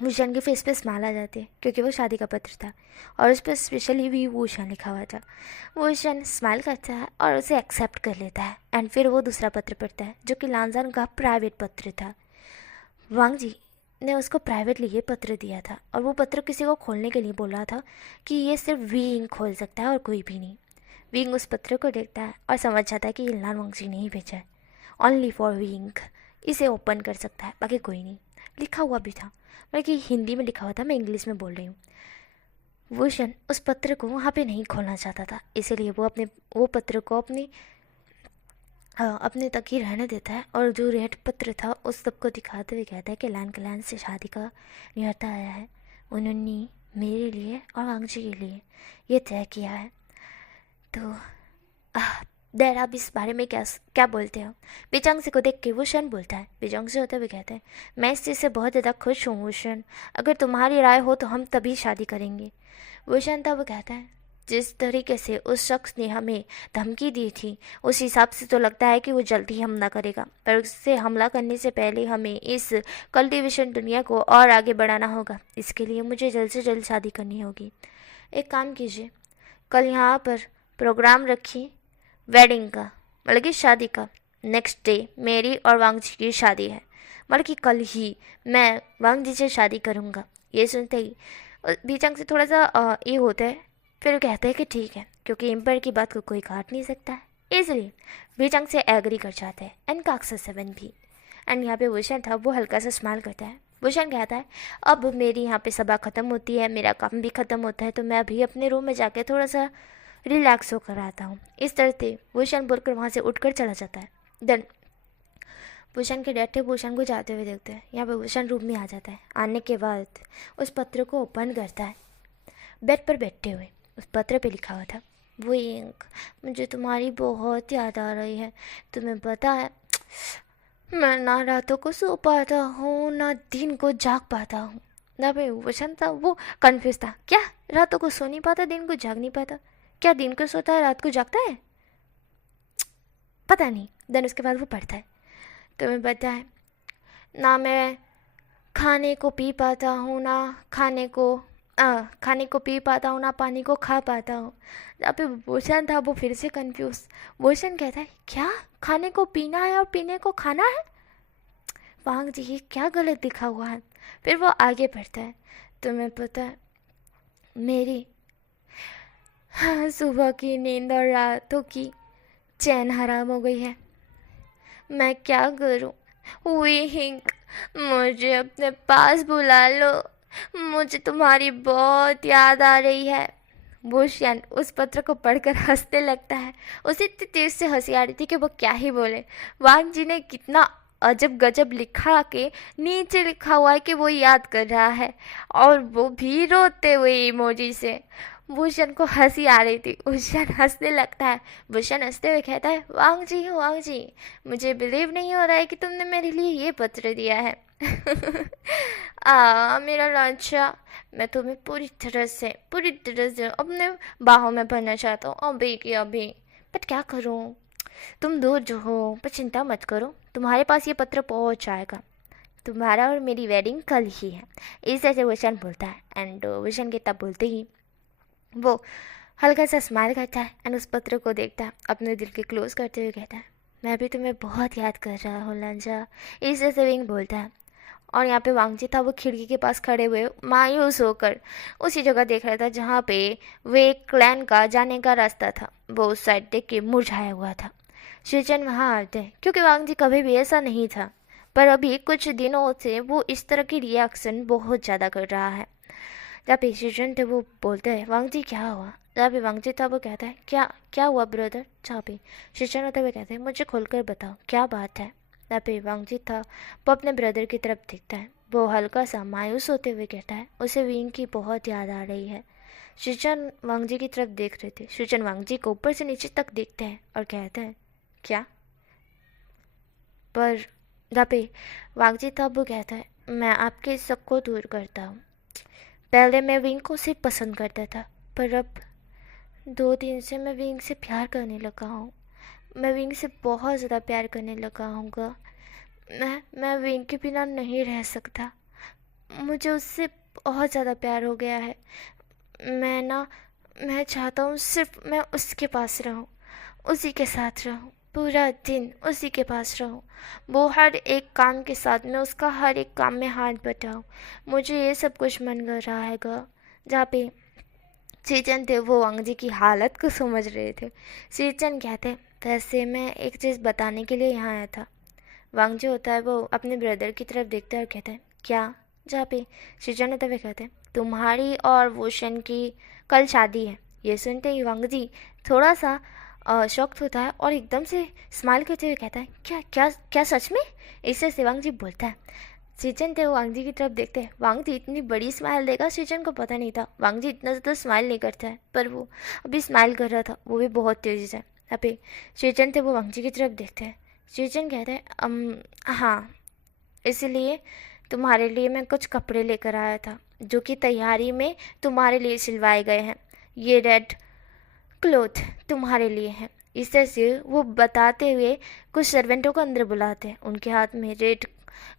वोशन के फेस पे स्माइल आ जाती है क्योंकि वो शादी का पत्र था और उस पर स्पेशली भी वोशन लिखा हुआ था। वोशन स्माइल करता है और उसे एक्सेप्ट कर लेता है एंड फिर वो दूसरा पत्र पढ़ता है जो कि लांजान का प्राइवेट पत्र था। वांग जी ने उसको प्राइवेटली ये पत्र दिया था और वो पत्र किसी को खोलने के लिए बोला था कि ये सिर्फ विंग खोल सकता है और कोई भी नहीं। विंग उस पत्र को देखता है और समझ जाता है कि ये लान वांग जी ने ही भेजा है, ओनली फॉर विंग इसे ओपन कर सकता है, बाकी कोई नहीं। लिखा हुआ भी था, बल्कि हिंदी में लिखा हुआ था, मैं इंग्लिश में बोल रही हूँ। वोशन उस पत्र को वहाँ पे नहीं खोलना चाहता था, इसीलिए वो पत्र को अपने तक ही रहने देता है और जो रेड पत्र था उस सबको दिखाते हुए कहता है कि लैंड क्लैन से शादी का न्योता आया है। उन्होंने मेरे लिए और वांग जी के लिए ये तय किया है। तो देर आप इस बारे में क्या बोलते हो। बेजोंग को देख के वोशन बोलता है। बेजोंग से होते हुए कहते हैं मैं इस चीज़ से बहुत ज़्यादा खुश हूँ वोशन, अगर तुम्हारी राय हो तो हम तभी शादी करेंगे। वोशन था वो कहता है जिस तरीके से उस शख्स ने हमें धमकी दी थी, उस हिसाब से तो लगता है कि वो जल्दी हमला करेगा, पर उससे हमला करने से पहले हमें इस कल्टीवेशन दुनिया को और आगे बढ़ाना होगा। इसके लिए मुझे जल्द से जल्द शादी करनी होगी। एक काम कीजिए, कल यहाँ पर प्रोग्राम रखिए वेडिंग का, मतलब कि शादी का। नेक्स्ट डे मेरी और वांग जी की शादी है, मतलब कि कल ही मैं वांग जी से शादी करूँगा। ये सुनते ही बीचंग से थोड़ा सा ये होता है, फिर वो कहते हैं कि ठीक है, क्योंकि एम्पायर की बात को कोई काट नहीं सकता है, इसलिए बीचंग से एग्री कर जाते हैं एंड काक्सा 7 भी। एंड यहाँ पे वुशन था, वो हल्का सा स्माइल करता है। वुशन कहता है अब मेरी यहाँ पे सभा ख़त्म होती है, मेरा काम भी ख़त्म होता है, तो मैं अभी अपने रूम में जाके थोड़ा सा रिलैक्स होकर आता हूँ। इस तरह से वुशन बोलकर वहाँ से उठकर चला जाता है। देन भूषण के डैड थे भूषण को जाते हुए देखते हैं। यहाँ पे भूषण रूम में आ जाता है। आने के बाद उस पत्र को ओपन करता है। बेड पर बैठे हुए उस पत्र पे लिखा हुआ था, विंक, मुझे तुम्हारी बहुत याद आ रही है। तुम्हें पता है मैं ना रातों को सो पाता हूँ ना दिन को जाग पाता हूँ। ना भाई भूषण था, वो कन्फ्यूज था, क्या रातों को सो नहीं पाता दिन को जाग नहीं पाता, क्या दिन को सोता है रात को जागता है, पता नहीं। देन उसके बाद वो पढ़ता है, तुम्हें पता है ना मैं खाने को पी पाता हूँ ना खाने को पी पाता हूँ ना पानी को खा पाता हूँ। जहाँ पे भूषण था वो फिर से कंफ्यूज। भूषण कहता है क्या खाने को पीना है और पीने को खाना है, वांग जी ये क्या गलत लिखा हुआ है। फिर वो आगे बढ़ता है, तुम्हें पता है मेरी सुबह की नींद और रातों की चैन हराम हो गई है, मैं क्या करूं। विंक, मुझे अपने पास बुला लो, मुझे तुम्हारी बहुत याद आ रही है। भूषण उस पत्र को पढ़कर हंसने लगता है। उसे इतनी तेज से हंसी आ रही थी कि वो क्या ही बोले। वांग जी ने कितना अजब गजब लिखा के नीचे लिखा हुआ है कि वो याद कर रहा है, और वो भी रोते हुए इमोजी से। भूषण को हंसी आ रही थी, भूषण हंसने लगता है। भूषण हंसते हुए कहता है वांग जी मुझे बिलीव नहीं हो रहा है कि तुमने मेरे लिए ये पत्र दिया है। मेरा लांचा, मैं तुम्हें पूरी तरह से अपने बाहों में भरना चाहता हूँ अभी की अभी, बट क्या करूँ, तुम दूर जो हो, पर चिंता मत करो, तुम्हारे पास ये पत्र पहुँच जाएगा, तुम्हारा और मेरी वेडिंग कल ही है। इस तरह से भूषण बोलता है। एंड भूषण के तब बोलते ही वो हल्का सा स्माइल करता है एंड उस पत्र को देखता है, अपने दिल के क्लोज करते हुए कहता है मैं भी तुम्हें बहुत याद कर रहा हूँ लांजा। इस तरह से विंग बोलता है। और यहाँ पे वांगजी था, वो खिड़की के पास खड़े हुए मायूस होकर उसी जगह देख रहा था जहाँ पे वे क्लैन का जाने का रास्ता था। वो उस साइड देख के मुरझाया हुआ था। शिवचंद वहाँ आते हैं, क्योंकि वांगजी कभी भी ऐसा नहीं था, पर अभी कुछ दिनों से वो इस तरह की रिएक्शन बहुत ज़्यादा कर रहा है। जब शिवचंद थे वो बोलते हैं वांग जी क्या हुआ। जब वांग जी था वो कहता है क्या क्या हुआ ब्रदर। जहाँ पे शिवचंद होते हुए कहते हैं मुझे खोलकर बताओ क्या बात है। जहाँ पे वांग जी था वो अपने ब्रदर की तरफ देखता है, वो हल्का सा मायूस होते हुए कहता है उसे विंग की बहुत याद आ रही है। शिवचंद वांग जी की तरफ देख रहे थे। शिवचंद वांग जी को ऊपर से नीचे तक देखते हैं और कहते हैं क्या, पर जहाँ पे वांग जी था वो कहता है मैं आपके शक को दूर करता हूँ। पहले मैं विंग को सिर्फ पसंद करता था, पर अब 2 दिन से मैं विंग से प्यार करने लगा हूँ। मैं विंग से बहुत ज़्यादा प्यार करने लगा हूँगा। मैं विंग के बिना नहीं रह सकता। मुझे उससे बहुत ज़्यादा प्यार हो गया है। मैं चाहता हूँ सिर्फ मैं उसके पास रहूँ, उसी के साथ रहूँ, पूरा दिन उसी के पास रहूँ। वो हर एक काम के साथ में उसका हर एक काम में हाथ बटाऊँ। मुझे ये सब कुछ मन कर रहा है गा। जहाँ पे श्रीचंद थे वो वांग जी की हालत को समझ रहे थे। श्रीचंद कहते वैसे मैं एक चीज़ बताने के लिए यहाँ आया था। वांग जी होता है वो अपने ब्रदर की तरफ देखता है और कहता है क्या। जहाँ पे श्रीचंद होता है कहते हैं तुम्हारी और वोशन की कल शादी है। ये सुनते ही वांग जी थोड़ा सा शॉक्ड होता है और एकदम से स्माइल करते हुए कहता है क्या क्या क्या सच में। इससे से वांग जी बोलता है। श्रीचंद थे वो वांग जी की तरफ देखते हैं। वांग जी इतनी बड़ी स्माइल देगा श्रीचंद को पता नहीं था। वांग जी इतना ज़्यादा स्माइल नहीं करता है, पर वो अभी स्माइल कर रहा था, वो भी बहुत तेज़ी से। अभी श्रीचंद थे वो वांग जी की तरफ देखते हैं। श्रीचंद कहते हैं हाँ, इसलिए तुम्हारे लिए मैं कुछ कपड़े लेकर आया था जो कि तैयारी में तुम्हारे लिए सिलवाए गए हैं। ये रेड क्लोथ तुम्हारे लिए हैं। इस तरह से वो बताते हुए कुछ सर्वेंटों को अंदर बुलाते हैं। उनके हाथ में रेड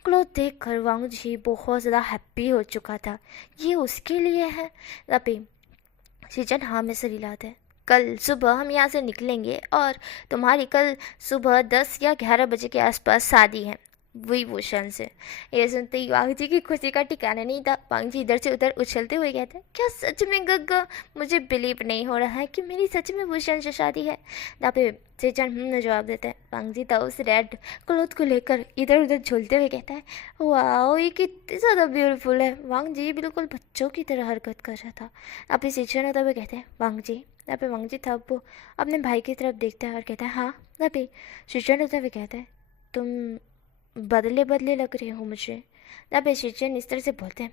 क्लोथ देख कर वांग जी बहुत ज़्यादा हैप्पी हो चुका था। ये उसके लिए है। तभी सीजन हाँ में से हिलाते हैं। कल सुबह हम यहाँ से निकलेंगे और तुम्हारी कल सुबह 10 या 11 बजे के आसपास शादी है वही भूषण से। ये सुनते ही वांग जी की खुशी का ठिकाना नहीं था। वांग जी इधर से उधर उछलते हुए कहते हैं, क्या सच में गग्गा? मुझे बिलीव नहीं हो रहा है कि मेरी सच में भूषण से शादी है। यहाँ पे सेजन ने जवाब देता है। वांग जी था उस रेड क्लोथ को लेकर इधर उधर झूलते हुए कहता है, वाह ये कितनी ज़्यादा ब्यूटीफुल है। वांग जी बिल्कुल बच्चों की तरह हरकत कर रहा था। यहाँ पे सेजन होता हुए कहते हैं, वांग जी। यहाँ पे वांग जी था वो अपने भाई की तरफ देखता है और कहता है, हाँ। यहाँ पे सेजन होता हुए कहता है, तुम बदले बदले लग रहे हो मुझे। तब शिचन इस तरह से बोलते हैं।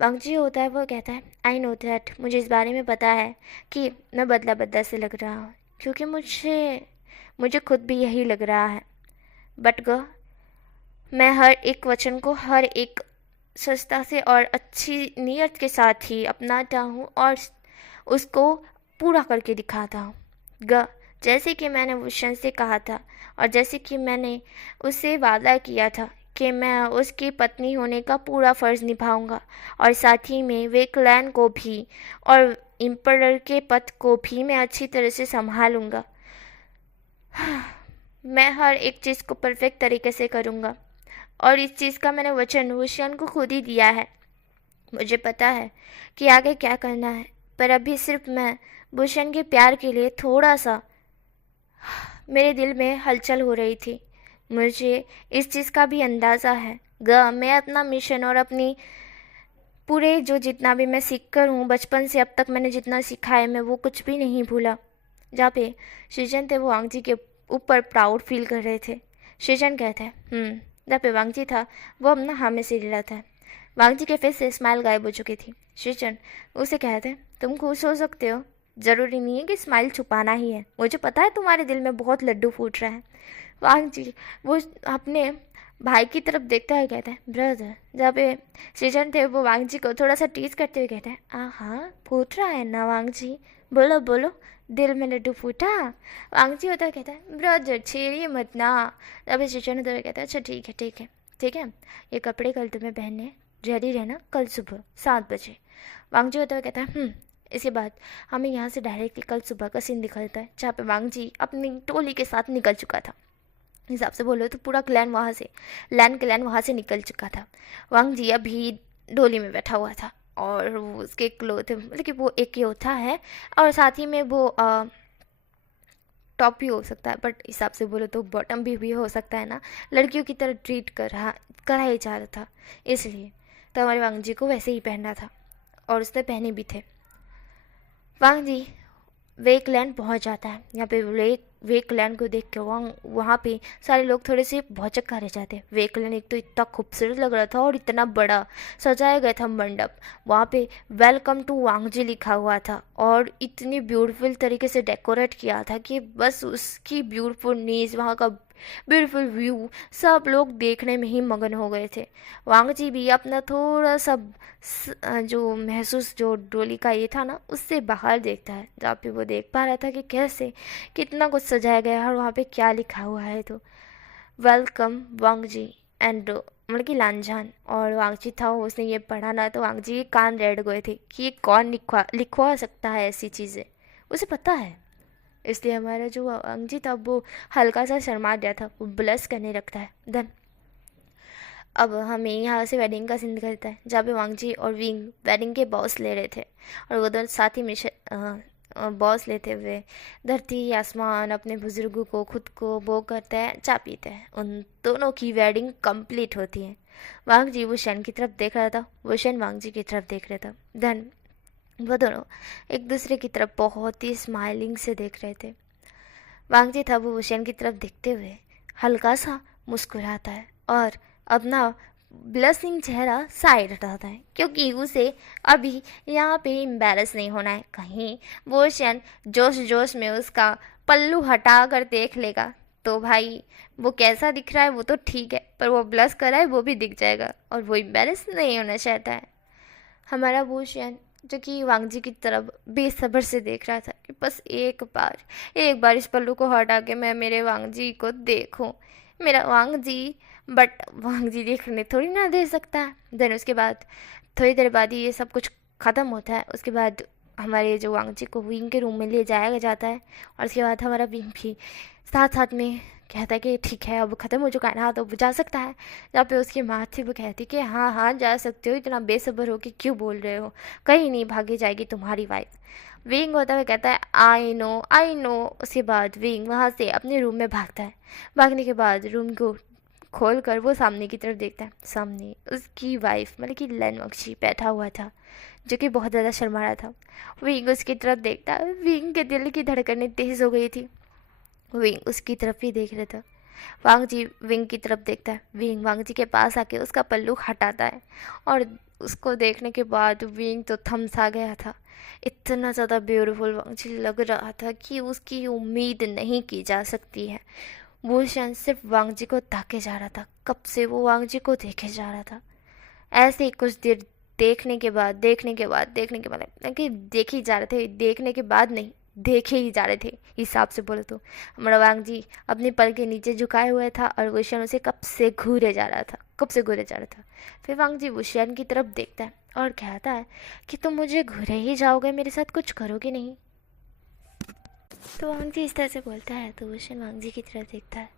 वांग जी होता है वो कहता है, आई नो दैट, मुझे इस बारे में पता है कि मैं बदला बदला से लग रहा हूँ, क्योंकि मुझे खुद भी यही लग रहा है। बट मैं हर एक वचन को हर एक सस्ता से और अच्छी नीयत के साथ ही अपनाता हूँ और उसको पूरा करके दिखाता हूँ। जैसे कि मैंने भूषण से कहा था और जैसे कि मैंने उससे वादा किया था कि मैं उसकी पत्नी होने का पूरा फ़र्ज़ निभाऊंगा और साथ ही में वे क्लैन को भी और एम्परर के पद को भी मैं अच्छी तरह से संभालूंगा। मैं हर एक चीज़ को परफेक्ट तरीके से करूंगा और इस चीज़ का मैंने वचन भूषण को खुद ही दिया है। मुझे पता है कि आगे क्या करना है, पर अभी सिर्फ मैं भूषण के प्यार के लिए थोड़ा सा मेरे दिल में हलचल हो रही थी। मुझे इस चीज़ का भी अंदाज़ा है मैं अपना मिशन और अपनी पूरे जो जितना भी मैं सीख कर हूँ बचपन से अब तक मैंने जितना सीखा है मैं वो कुछ भी नहीं भूला। जहाँ पे सृजन थे वो वांग जी के ऊपर प्राउड फील कर रहे थे। सृजन कहते हैं जहाँ पे वांग जी था वो अपना हाँ में सिर हिलाता है। वांग जी के फेस से स्माइल गायब हो चुकी थी। सृजन उसे कहते हैं, तुम खुश हो सकते हो, ज़रूरी नहीं है कि स्माइल छुपाना ही है, मुझे पता है तुम्हारे दिल में बहुत लड्डू फूट रहा है। वांग जी वो अपने भाई की तरफ देखता है कहता है, ब्रदर। जहाँ पे सृजन थे वो वांग जी को थोड़ा सा टीज करते हुए कहते हैं, हाँ फूट रहा है ना वांग जी, बोलो बोलो, दिल में लड्डू फूटा? वांग जी होता है कहता है, ब्रदर छेड़िए मत ना। तब सृजन होता है कहता है, अच्छा ठीक है ठीक है ठीक है, ये कपड़े कल तुम्हें पहनने, रेडी रहना कल सुबह 7 बजे। वांग जी होता है कहता है, इसके बाद हमें यहाँ से डायरेक्टली कल सुबह का सीन दिखाता है जहाँ पे वांग जी अपनी टोली के साथ निकल चुका था। हिसाब से बोलो तो पूरा क्लैन वहाँ से निकल चुका था। वांग जी अभी डोली में बैठा हुआ था और वो उसके क्लोथ मतलब कि वो एक योद्धा है और साथ ही में वो टॉप भी हो सकता है, बट हिसाब से बोलो तो बॉटम भी हो सकता है ना, लड़कियों की तरह ट्रीट कराया जा रहा था, इसलिए तो हमारे वांग जी को वैसे ही पहनना था और उसने पहने भी थे। वांग जी वेकलैंड पहुंच जाता है। यहाँ पे वेकलैंड को देख के वहाँ पे सारे लोग थोड़े से भौचक्का रह जाते हैं। वेकलैंड एक तो इतना खूबसूरत लग रहा था और इतना बड़ा सजाया गया था मंडप। वहाँ पे वेलकम टू वांगजी लिखा हुआ था और इतनी ब्यूटीफुल तरीके से डेकोरेट किया था कि बस उसकी ब्यूटीफुलनेस, वहाँ का ब्यूटीफुल व्यू सब लोग देखने में ही मगन हो गए थे। वांग जी भी अपना थोड़ा सा जो महसूस जो डोली का ये था ना उससे बाहर देखता है, जहाँ पे वो देख पा रहा था कि कैसे कितना कुछ सजाया गया है और वहाँ पे क्या लिखा हुआ है। तो वेलकम वांग जी एंड मतलब कि लांझान, और वांग जी था उसने ये पढ़ा ना तो वांग जी के कान रेड गए थे कि ये कौन लिखवा सकता है ऐसी चीज़ें, उसे पता है। इसलिए हमारा जो वांग जी था वो हल्का सा शर्मा गया था, वो ब्लश करने लगता है। देन अब हमें यहाँ से वेडिंग का सीन दिखाता है जहाँ पे वांग जी और विंग वेडिंग के बॉस ले रहे थे और वो दोनों साथ ही में बॉस लेते हुए धरती आसमान अपने बुजुर्गों को खुद को वो करते हैं, चा पीते हैं। उन दोनों की वेडिंग कंप्लीट होती है। वांग जी वुशन की तरफ देख रहा था, वुशन वांग जी की तरफ देख रहा था। देन वो दोनों एक दूसरे की तरफ बहुत ही स्माइलिंग से देख रहे थे। वांग जी था वो वुशन की तरफ देखते हुए हल्का सा मुस्कुराता है और अपना ब्लशिंग चेहरा साइड हटाता है क्योंकि उसे अभी यहाँ पे एम्बैरस नहीं होना है। कहीं वो शन जोश जोश में उसका पल्लू हटा कर देख लेगा तो भाई वो कैसा दिख रहा है वो तो ठीक है, पर वो ब्लश कर रहा है वो भी दिख जाएगा और वो एम्बैरस नहीं होना चाहता है। हमारा भूषण जो कि वांग जी की तरफ बेसब्र से देख रहा था कि बस एक बार इस पल्लू को हटा के मैं मेरे वांग जी को देखूं, मेरा वांग जी। बट वांग जी देखने थोड़ी ना दे सकता है। देन उसके बाद थोड़ी देर बाद ही ये सब कुछ ख़त्म होता है। उसके बाद हमारे जो वांग जी को विंग के रूम में ले जाया जाता है, और उसके बाद हमारा विंग भी साथ साथ में कहता है कि ठीक है अब ख़त्म हो चुका है ना, तो वो जा सकता है। जहाँ पे उसकी माँ थी वो कहती कि हाँ हाँ जा सकते हो, इतना बेसब्र हो कि क्यों बोल रहे हो, कहीं नहीं भागी जाएगी तुम्हारी वाइफ। विंग होता हुआ कहता है आई नो आई नो। उसके बाद विंग वहाँ से अपने रूम में भागता है। भागने के बाद रूम को खोल कर वो सामने की तरफ देखता है। सामने उसकी वाइफ मतलब कि लन वक्शी बैठा हुआ था, जो कि बहुत ज़्यादा शर्मा रहा था। विंग उसकी तरफ देखता है। विंग के दिल की धड़कनें तेज़ हो गई थी। विंग उसकी तरफ ही देख रहा था। वांग जी विंग की तरफ देखता है। विंग वांग जी के पास आके उसका पल्लू हटाता है, और उसको देखने के बाद विंग तो थम सा गया था। इतना ज़्यादा ब्यूटीफुल वांग जी लग रहा था कि उसकी उम्मीद नहीं की जा सकती है। वो शायद सिर्फ वांग जी को ताके जा रहा था, कब से वो वांग जी को देखे जा रहा था। ऐसे ही कुछ देर देखने के बाद कि देखे ही जा रहे थे, देखने के बाद नहीं देखे ही जा रहे थे हिसाब से बोले तो। हमारा वांग जी अपने पल के नीचे झुकाए हुए था, और वुशियन उसे कब से घूरे जा रहा था। फिर वांग जी वुशियन की तरफ देखता है और कहता है कि तुम मुझे घूरे ही जाओगे, मेरे साथ कुछ करोगे नहीं। तो वांग जी इस तरह से बोलता है तो वुशियन वांग जी की तरफ देखता है।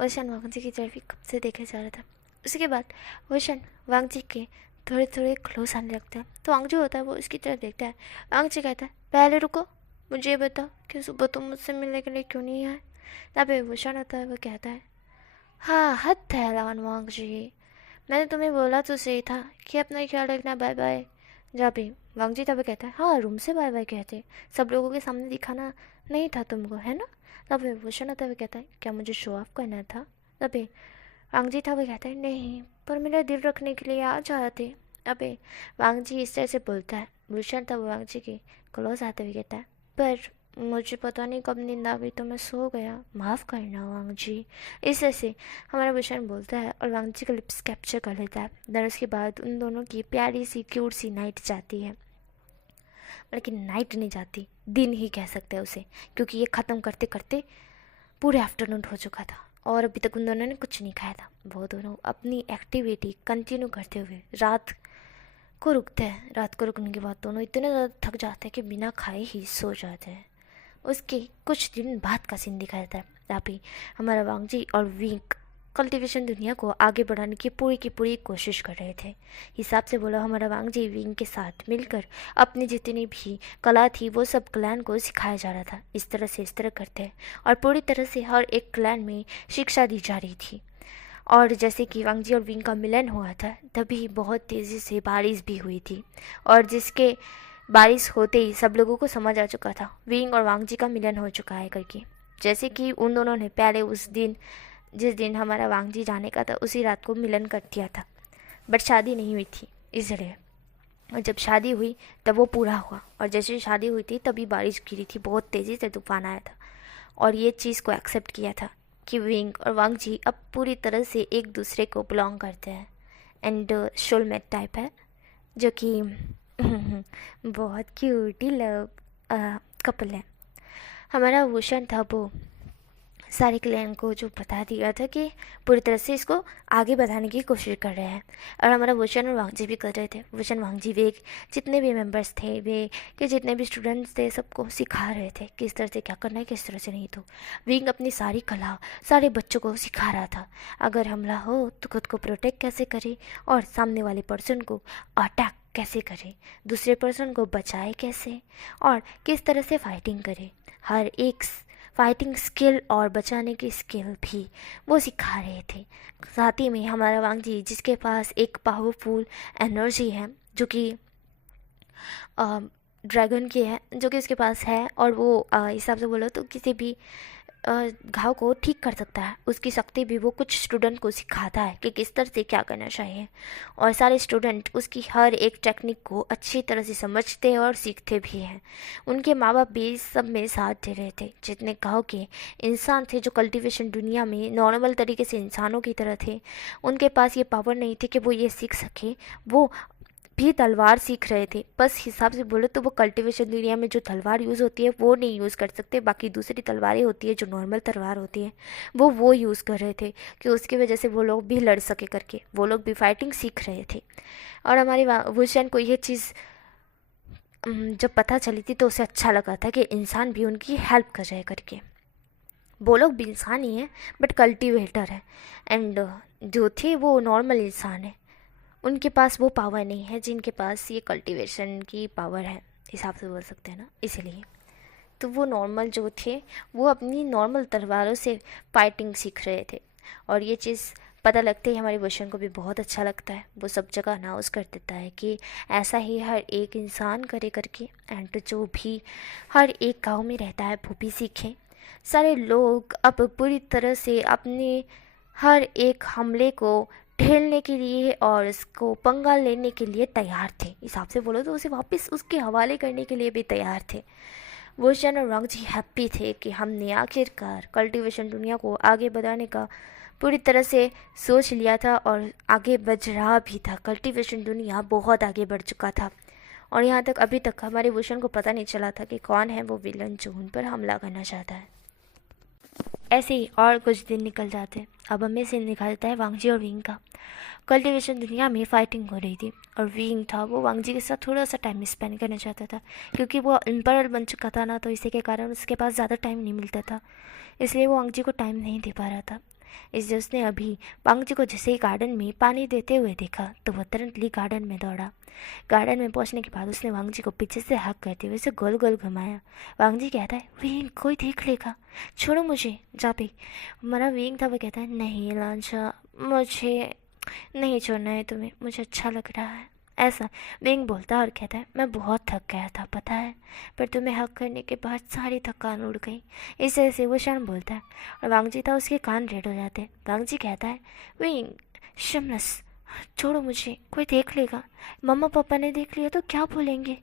वुशियन वांग जी की तरफ ही कब से देखे जा रहा था। उसके बाद वुशियन वांग जी के थोड़े थोड़े क्लोज आने लगता है। तो वांग जो होता है वो उसकी तरफ देखता है। वांग जी कहता है पहले रुको, मुझे ये बताओ कि सुबह तुम मुझसे मिलने के लिए क्यों नहीं आए। तब वुशियन होता है वो कहता है हाँ हद है लान वांग जी, मैंने तुम्हें बोला तो सही था कि अपना ख्याल रखना, बाय बाय। जब भी वांग जी तब कहता है हाँ रूम से बाय बाय कहते, सब लोगों के सामने दिखाना नहीं था तुमको, है ना। तब वुशियन होता है वो कहता है क्या मुझे शो ऑफ करना था। तब वांग जी था वो कहता है नहीं, पर मेरा दिल रखने के लिए आ जाते। अबे वांग जी इस तरह से बोलता है। भूषण तब वांग जी के क्लोज आते हुए कहता है पर मुझे पता नहीं कब नींद आ गई तो मैं सो गया, माफ़ करना वांग जी। इस तरह से हमारा भूषण बोलता है और वांग जी का लिप्स कैप्चर कर लेता है। देन उसके बाद उन दोनों की प्यारी सी क्यूट सी नाइट जाती है। लेकिन नाइट नहीं जाती, दिन ही कह सकते हैं उसे, क्योंकि ये ख़त्म करते करते पूरे आफ्टरनून हो चुका था और अभी तक उन दोनों ने कुछ नहीं खाया था। वो दोनों अपनी एक्टिविटी कंटिन्यू करते हुए रात को रुकते हैं। रात को रुकने के बाद दोनों इतने ज़्यादा थक जाते हैं कि बिना खाए ही सो जाते हैं। उसके कुछ दिन बाद का सीन दिखाया जाता है जहाँ पे हमारा वांग जी और विंग कल्टीवेशन दुनिया को आगे बढ़ाने की पूरी कोशिश कर रहे थे। हिसाब से बोला हमारा वांग जी विंग के साथ मिलकर अपनी जितनी भी कला थी वो सब क्लैन को सिखाया जा रहा था। इस तरह करते हैं और पूरी तरह से हर एक क्लैन में शिक्षा दी जा रही थी। और जैसे कि वांग जी और विंग का मिलन हुआ था तभी बहुत तेज़ी से बारिश भी हुई थी, और जिसके बारिश होते ही सब लोगों को समझ आ चुका था विंग और वांग जी का मिलन हो चुका है करके। जैसे कि उन दोनों ने पहले उस दिन जिस दिन हमारा वांग जी जाने का था उसी रात को मिलन कर दिया था, बट शादी नहीं हुई थी इसलिए। और जब शादी हुई तब वो पूरा हुआ, और जैसे शादी हुई थी तभी बारिश गिरी थी, बहुत तेज़ी से तूफान आया था। और ये चीज़ को एक्सेप्ट किया था कि विंग और वांग जी अब पूरी तरह से एक दूसरे को बिलोंग करते हैं एंड सोलमेट टाइप है, जो कि बहुत क्यूटी लव कपल है। हमारा वुशन था वो सारे क्लैन को जो बता दिया था कि पूरी तरह से इसको आगे बढ़ाने की कोशिश कर रहे हैं, और हमारा वुशन और वांग जी भी कर रहे थे। वुशन वांग जी वे जितने भी मेंबर्स थे वे के जितने भी स्टूडेंट्स थे सबको सिखा रहे थे किस तरह से क्या करना है किस तरह से नहीं। तो विंग अपनी सारी कला सारे बच्चों को सिखा रहा था, अगर हमला हो तो खुद को प्रोटेक्ट कैसे करे और सामने वाले पर्सन को अटैक कैसे करे, दूसरे पर्सन को बचाए कैसे और किस तरह से फाइटिंग करे। हर एक फाइटिंग स्किल और बचाने की स्किल भी वो सिखा रहे थे। साथ ही में हमारा वांग जी जिसके पास एक पावरफुल एनर्जी है जो कि ड्रैगन की है, जो कि उसके पास है, और वो हिसाब से बोलो तो किसी भी घाव को ठीक कर सकता है। उसकी शक्ति भी वो कुछ स्टूडेंट को सिखाता है कि किस तरह से क्या करना चाहिए, और सारे स्टूडेंट उसकी हर एक टेक्निक को अच्छी तरह से समझते हैं और सीखते भी हैं। उनके माँ बाप भी सब में साथ दे रहे थे। जितने गाँव के इंसान थे जो कल्टीवेशन दुनिया में नॉर्मल तरीके से इंसानों की तरह थे, उनके पास ये पावर नहीं थी कि वो ये सीख सके। वो भी तलवार सीख रहे थे। बस हिसाब से बोलो तो वो कल्टीवेशन दुनिया में जो तलवार यूज़ होती है वो नहीं यूज़ कर सकते, बाकी दूसरी तलवारें होती है जो नॉर्मल तलवार होती है वो यूज़ कर रहे थे, कि उसकी वजह से वो लोग भी लड़ सके करके, वो लोग भी फाइटिंग सीख रहे थे। और हमारी वुशन को ये चीज़ जब पता चली थी तो उसे अच्छा लगा था कि इंसान भी उनकी हेल्प कर रहे करके। वो लोग भी इंसान ही हैं बट कल्टीवेटर है, एंड जो थे वो नॉर्मल इंसान है, उनके पास वो पावर नहीं है जिनके पास ये कल्टीवेशन की पावर है, हिसाब से बोल सकते हैं ना। इसलिए तो वो नॉर्मल जो थे वो अपनी नॉर्मल तलवारों से फाइटिंग सीख रहे थे। और ये चीज़ पता लगते ही हमारे वोशन को भी बहुत अच्छा लगता है, वो सब जगह अनाउंस कर देता है कि ऐसा ही हर एक इंसान करे करके, एंड जो भी हर एक गांव में रहता है वो भी सीखें। सारे लोग अब पूरी तरह से अपने हर एक हमले को ढेलने के लिए और इसको पंगा लेने के लिए तैयार थे। हिसाब से बोलो तो उसे वापस उसके हवाले करने के लिए भी तैयार थे। वोशन और वांग जी हैप्पी थे कि हमने आखिरकार कल्टीवेशन दुनिया को आगे बढ़ाने का पूरी तरह से सोच लिया था और आगे बढ़ रहा भी था। कल्टीवेशन दुनिया बहुत आगे बढ़ चुका था और यहाँ तक अभी तक हमारे वोशन को पता नहीं चला था कि कौन है वो विलन जो उन पर हमला करना चाहता है। ऐसे ही और कुछ दिन निकल जाते हैं। अब हमें से निकलता है वांगजी और विंग का। कल्टीवेशन दुनिया में फाइटिंग हो रही थी और विंग था वो वांगजी के साथ थोड़ा सा टाइम स्पेंड करना चाहता था, क्योंकि वो एम्पायर बन चुका था ना, तो इसी के कारण उसके पास ज़्यादा टाइम नहीं मिलता था, इसलिए वो वांगजी को टाइम नहीं दे पा रहा था। इसलिए उसने अभी वांगजी को जैसे ही गार्डन में पानी देते हुए देखा तो वह तुरंतली गार्डन में दौड़ा। गार्डन में पहुंचने के बाद उसने वांगजी को पीछे से हक करते हुए उसे गोल गोल घुमाया। वांगजी कहता है विंग कोई देख लेगा, छोड़ो मुझे जा पे। हमारा विंग था वो कहता है नहीं लांचा, मुझे नहीं छोड़ना है तुम्हें, मुझे अच्छा लग रहा है ऐसा। विंग बोलता है और कहता है मैं बहुत थक गया था पता है, पर तुम्हें हक करने के बाद सारी थकान उड़ गई। इस तरह से वो शान बोलता है और वांगजी था उसके कान रेड हो जाते हैं। वांगजी कहता है विंग शमनस छोड़ो मुझे, कोई देख लेगा, मम्मा पापा ने देख लिया तो क्या बोलेंगे,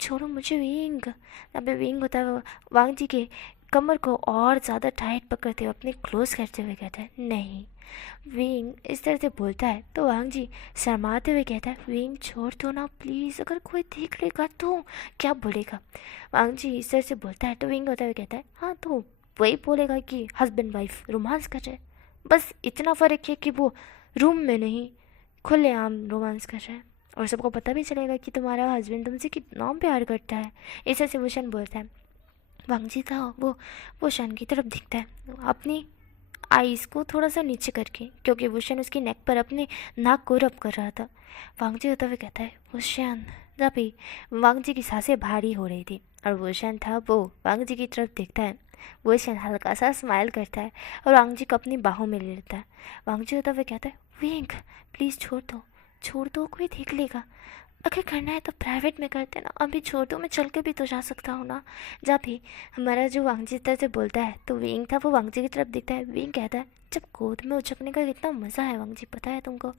छोड़ो मुझे विंग। अबे विंग होता है वांगजी के कमर को और ज़्यादा टाइट पकड़ते हुए अपने क्लोज करते हुए कहता है नहीं। विंग इस तरह से बोलता है तो वांगजी शर्माते हुए कहता है विंग छोड़ दो ना प्लीज़, अगर कोई देख लेगा तो क्या बोलेगा। वांगजी इस तरह से बोलता है तो विंग होता हुए कहता है हाँ तो वही बोलेगा कि हस्बैंड वाइफ रोमांस कर रहे, बस इतना फ़र्क है कि वो रूम में नहीं खुलेआम रोमांस कर रहा है और सबको पता भी चलेगा कि तुम्हारा हस्बैंड तुमसे कितना प्यार करता है। इस तरह से वो शन बोलता है। वांगजी था वो शन की तरफ दिखता है अपनी आईज को थोड़ा सा नीचे करके, क्योंकि वुशन उसकी नेक पर अपने नाक को रब कर रहा था। वांगजी होता हुआ कहता है वुशन। तभी वांगजी की सांसें भारी हो रही थी और वुशन था वो वांगजी की तरफ देखता है। वुशन हल्का सा स्माइल करता है और वांगजी को अपनी बाहों में ले लेता है। वांगजी होता हुआ कहता है विंग प्लीज़ छोड़ दो कोई देख लेगा, अगर करना है तो प्राइवेट में करते ना, अभी छोड़ दो मैं चल के भी तो जा सकता हूँ ना जा भी। हमारा जो वांगजी तरह से बोलता है तो विंग था वो वांगजी की तरफ दिखता है। विंग कहता है जब गोद में उचकने का कितना मज़ा है वांगजी पता है तुमको,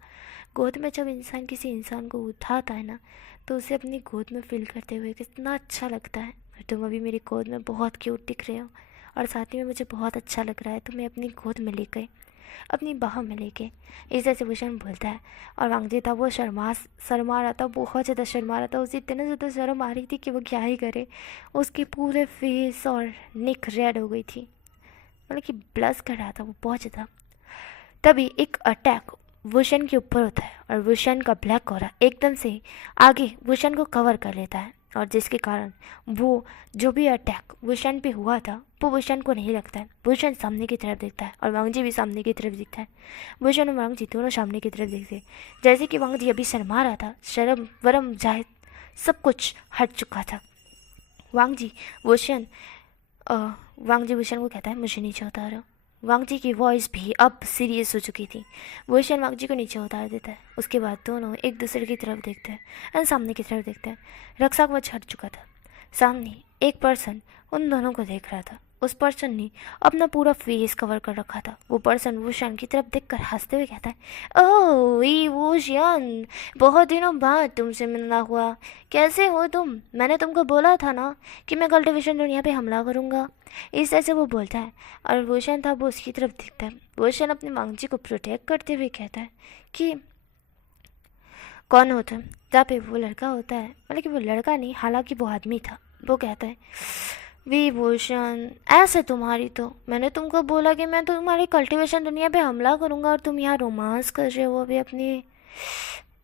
गोद में जब इंसान किसी इंसान को उठाता है ना तो उसे अपनी गोद में फील करते हुए कितना अच्छा लगता है। और तुम अभी मेरी गोद में बहुत क्यूट दिख रहे हो और साथ ही में मुझे बहुत अच्छा लग रहा है तुम्हें अपनी गोद में लेकर, अपनी बाहों में लेके। इस तरह से भूषण बोलता है और वांगजी था वो शर्मा रहा था, बहुत ज़्यादा शर्मा रहा था, उसे इतने ज़्यादा शर्म आ रही थी कि वो क्या ही करे। उसके पूरे फेस और नेक रेड हो गई थी, मतलब कि ब्लश कर रहा था वो बहुत ज़्यादा। तभी एक अटैक भूषण के ऊपर होता है और भूषण का ब्लैक ऑरा एकदम से आगे भूषण को कवर कर लेता है और जिसके कारण वो जो भी अटैक भूषण पे हुआ था वो भूषण को नहीं लगता है। भूषण सामने की तरफ देखता है और वांगजी भी सामने की तरफ दिखता है। भूषण और वांगजी दोनों सामने की तरफ देखते जैसे कि वांगजी अभी शर्मा रहा था, शर्म वरम जाहिर सब कुछ हट चुका था। वांगजी भूषण भूषण को कहता है मुझे नीचे उतारो। वांगजी की वॉइस भी अब सीरियस हो चुकी थी। भूषण वांगजी को नीचे उतार देता है। उसके बाद दोनों एक दूसरे की तरफ देखते हैं एंड सामने की तरफ देखते हैं। रक्षा कवच हट चुका था। सामने एक पर्सन उन दोनों को देख रहा था। उस पर्सन ने अपना पूरा फेस कवर कर रखा था। वो पर्सन वुशन की तरफ देखकर हंसते हुए कहता है ओह ये वुशन, बहुत दिनों बाद तुमसे मिलना हुआ, कैसे हो तुम? मैंने तुमको बोला था ना कि मैं कल्टीवेशन दुनिया पे हमला करूँगा। इस तरह से वो बोलता है और वुशन था वो उसकी तरफ दिखता है। वुशन अपने वांगजी को प्रोटेक्ट करते हुए कहता है कि कौन होता है? जहाँ पे वो लड़का होता है, मतलब कि वो लड़का नहीं, हालांकि वो आदमी था। वो कहता है, विभूषण ऐसे तुम्हारी तो, मैंने तुमको बोला कि मैं तुम्हारी कल्टीवेशन दुनिया पे हमला करूंगा और तुम यहाँ रोमांस कर रहे हो, वो भी अपनी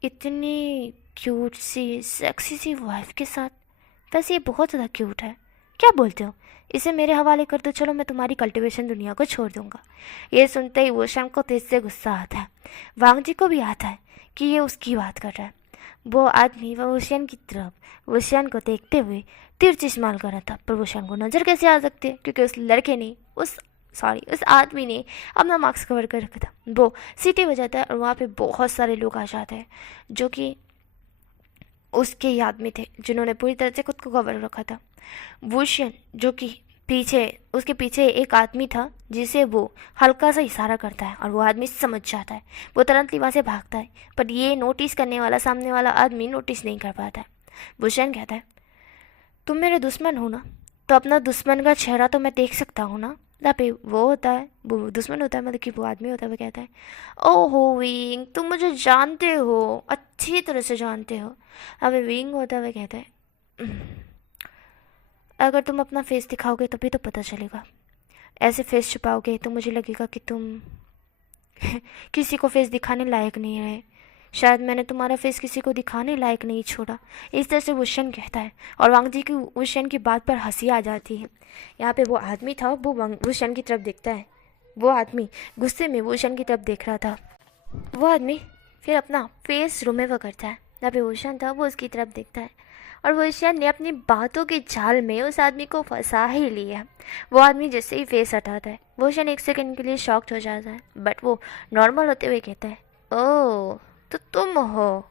इतनी क्यूट सी सेक्सी सी वाइफ के साथ। वैसे ये बहुत ज़्यादा क्यूट है, क्या बोलते हो? इसे मेरे हवाले कर दो, चलो मैं तुम्हारी कल्टीवेशन दुनिया को छोड़ दूंगा। ये सुनते ही वोशन को तेज से गुस्सा आता है। वांग जी को भी आता है कि ये उसकी बात कर रहा है। वो आदमी वोशन की तरफ वोशन को देखते हुए तीर इस्तेमाल कर रहा था, पर वोशन को नज़र कैसे आ सकती है, क्योंकि उस लड़के ने उस आदमी ने अपना मास्क कवर कर रखा था। वो सीटी बजाता है और वहाँ पे बहुत सारे लोग आ जाते हैं जो कि उसके याद में थे, जिन्होंने पूरी तरह से खुद को कवर रखा था। वुशियन जो कि उसके पीछे एक आदमी था जिसे वो हल्का सा इशारा करता है और वो आदमी समझ जाता है। वो तुरंत ही वहाँ से भागता है, पर ये नोटिस करने वाला सामने वाला आदमी नोटिस नहीं कर पाता है। वुशियन कहता है, तुम मेरे दुश्मन हो ना, तो अपना दुश्मन का चेहरा तो मैं देख सकता हूँ ना। यहाँ पे वो होता है, वो दुश्मन होता है, मतलब कि वो आदमी होता है। वो कहता है, ओहो विंग, तुम मुझे जानते हो, अच्छी तरह से जानते हो। अबे विंग होता है, वो कहता है, अगर तुम अपना फेस दिखाओगे तभी तो पता चलेगा। ऐसे फेस छुपाओगे तो मुझे लगेगा कि तुम किसी को फेस दिखाने लायक नहीं रहे। शायद मैंने तुम्हारा फेस किसी को दिखाने लायक नहीं छोड़ा। इस तरह से वुशन कहता है और वांग जी की वुशन की बात पर हंसी आ जाती है। यहाँ पे वो आदमी था, वो वुशन की तरफ देखता है। वो आदमी गुस्से में वुशन की तरफ देख रहा था। वो आदमी फिर अपना फेस रिमूव करता है। यहाँ पे वुशन था, वो उसकी तरफ देखता है और वुशन ने अपनी बातों के जाल में उस आदमी को फंसा ही लिया। वो आदमी जैसे ही फेस हटाता है, वुशन एक सेकंड के लिए शॉक्ड हो जाता है, बट वो नॉर्मल होते हुए कहता है, ओह तो तुम हो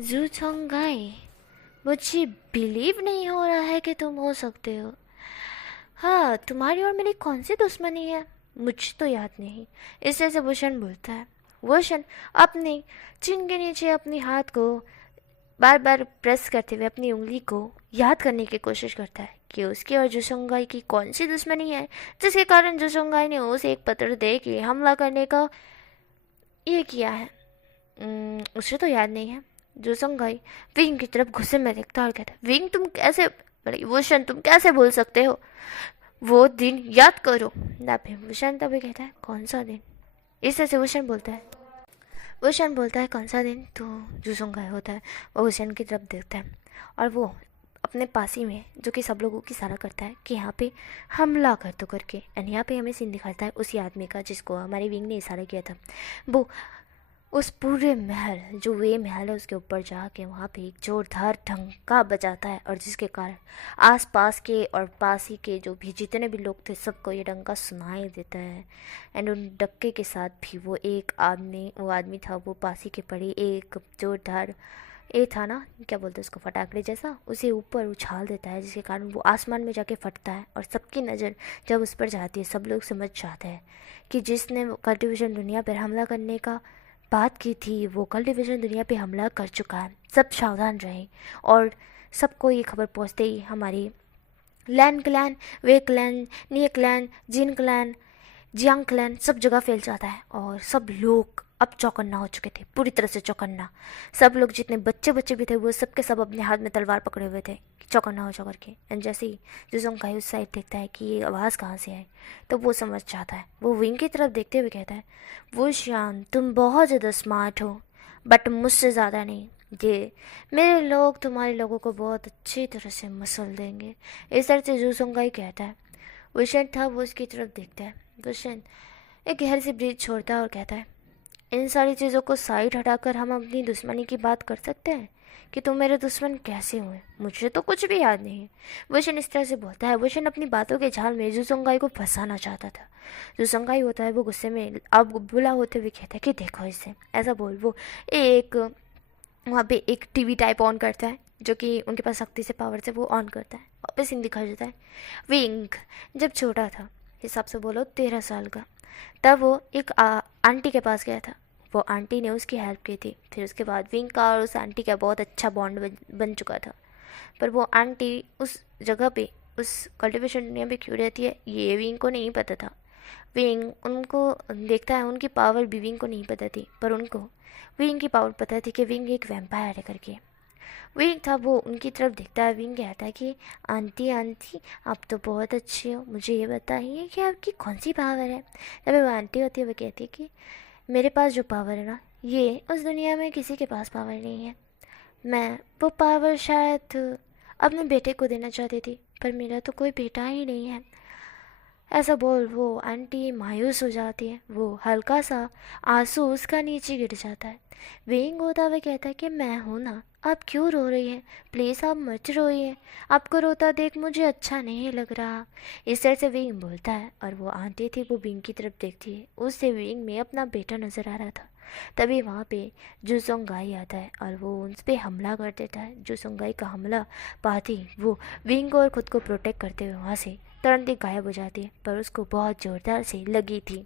जू चोंगाई। मुझे बिलीव नहीं हो रहा है कि तुम हो सकते हो। हाँ, तुम्हारी और मेरी कौन सी दुश्मनी है, मुझे तो याद नहीं। इस तरह से वुशन बोलता है। वुशन अपनी चिन के नीचे अपनी हाथ को बार बार प्रेस करते हुए अपनी उंगली को याद करने की कोशिश करता है कि उसकी और जुसोंगाई की कौन सी दुश्मनी है जिसके कारण जुसोंगाई ने उसे एक पत्र दे के हमला करने का ये किया है। उसे तो याद नहीं है। जुसोंगाई विंग की तरफ गुस्से में देखता है और कहता है, विंग तुम कैसे, वुशन तुम कैसे बोल सकते हो, वो दिन याद करो ना। फिर वुशन तभी कहता है, कौन सा दिन? इस तरह से वुशन बोलता है कौन सा दिन? तो जुसोंगाई होता है, वो वुशन की तरफ देखता है और वो अपने पास ही में जो कि सब लोगों की इशारा करता है कि यहाँ पे हमला कर दो करके। एंड यहाँ पे हमें सीन दिखाता है उसी आदमी का जिसको हमारे विंग ने इशारा किया था। वो उस पूरे महल, जो वे महल है, उसके ऊपर जाके वहाँ पे एक जोरदार ढंका बजाता है और जिसके कारण आसपास के और पास ही के जो भी जितने भी लोग थे सबको ये डंका सुनाई देता है। एंड उन डक्के के साथ भी वो आदमी था, वो पास ही के पड़ी एक जोरदार ये था ना, क्या बोलते हैं उसको, फटाकड़े जैसा, उसे ऊपर उछाल देता है जिसके कारण वो आसमान में जाके फटता है और सबकी नज़र जब उस पर जाती है सब लोग समझ जाते हैं कि जिसने कल्टीवेशन दुनिया पर हमला करने का बात की थी वो कल्टीवेशन दुनिया पे हमला कर चुका है। सब सावधान रहें। और सबको ये खबर पहुंचते ही हमारी लैन क्लैन, वे क्लैन, निये क्लैन, जिन क्लैन, जियांग क्लैन सब जगह फैल जाता है और सब लोग अब चौकन्ना हो चुके थे, पूरी तरह से चौकन्ना। सब लोग जितने बच्चे बच्चे भी थे वो सब के सब अपने हाथ में तलवार पकड़े हुए थे चौकन्ना हो जा करके। एंड जैसे ही जुजोंग उस साइड देखता है कि ये आवाज़ कहाँ से आई तो वो समझ जाता है। वो विंग की तरफ देखते हुए कहता है, वो श्याम तुम बहुत ज़्यादा स्मार्ट हो बट मुझसे ज़्यादा नहीं। ये मेरे लोग तुम्हारे लोगों को बहुत अच्छी तरह से मसल देंगे। इस तरह से जुजोंग कहता है। वुशन था, वो उसकी तरफ देखता है। वुशन एक गहरी सी ब्रीथ छोड़ता है और कहता है, इन सारी चीज़ों को साइड हटाकर हम अपनी दुश्मनी की बात कर सकते हैं कि तुम मेरे दुश्मन कैसे हुए, मुझे तो कुछ भी याद नहीं है। वुशन इस तरह से बोलता है। वुशन अपनी बातों के झाल में जुसोंगाई को फंसाना चाहता था। जुसोंगाई होता है, वो गुस्से में अब बुला होते हुए कहता है कि देखो इसे, ऐसा बोल वो एक वहाँ पे एक टीवी टाइप ऑन करता है जो कि उनके पास शक्ति से पावर से वो ऑन करता है। वापस सीन दिखा जाता है। विंग जब छोटा था, हिसाब से बोलो 13 साल का, तब वो एक आंटी के पास गया था। वो आंटी ने उसकी हेल्प की थी। फिर उसके बाद विंग का और उस आंटी का बहुत अच्छा बॉन्ड बन चुका था। पर वो आंटी उस जगह पे, उस कल्टीवेशन दुनिया पे क्यों रहती है ये विंग को नहीं पता था। विंग उनको देखता है। उनकी पावर भी विंग को नहीं पता थी, पर उनको विंग की पावर पता थी कि विंग एक वैम्पायर है करके। विंग था, वो उनकी तरफ देखता है। विंग कहता है कि आंटी आंटी आप तो बहुत अच्छी हो, मुझे ये बताइए कि आपकी कौन सी पावर है। तभी वो आंटी होती है, वो कहती है कि मेरे पास जो पावर है ना, ये उस दुनिया में किसी के पास पावर नहीं है। मैं वो पावर शायद अपने बेटे को देना चाहती थी, पर मेरा तो कोई बेटा ही नहीं है। ऐसा बोल वो आंटी मायूस हो जाती है। वो हल्का सा आंसू उसका नीचे गिर जाता है। विंग होता हुआ कहता है कि मैं हूँ ना, आप क्यों रो रही हैं? प्लीज़ आप मत रोइए, आपको रोता देख मुझे अच्छा नहीं लग रहा। इस तरह से विंग बोलता है, और वो आंटी थी वो विंग की तरफ देखती है। उससे विंग में अपना बेटा नज़र आ रहा था। तभी वहाँ पे जुसोंगाई आता है और वो उन पे हमला कर देता है। जुसोंगाई का हमला पाते ही वो विंग और खुद को प्रोटेक्ट करते हुए वहाँ से तुरंत ही गायब हो जाती है, पर उसको बहुत ज़ोरदार से लगी थी,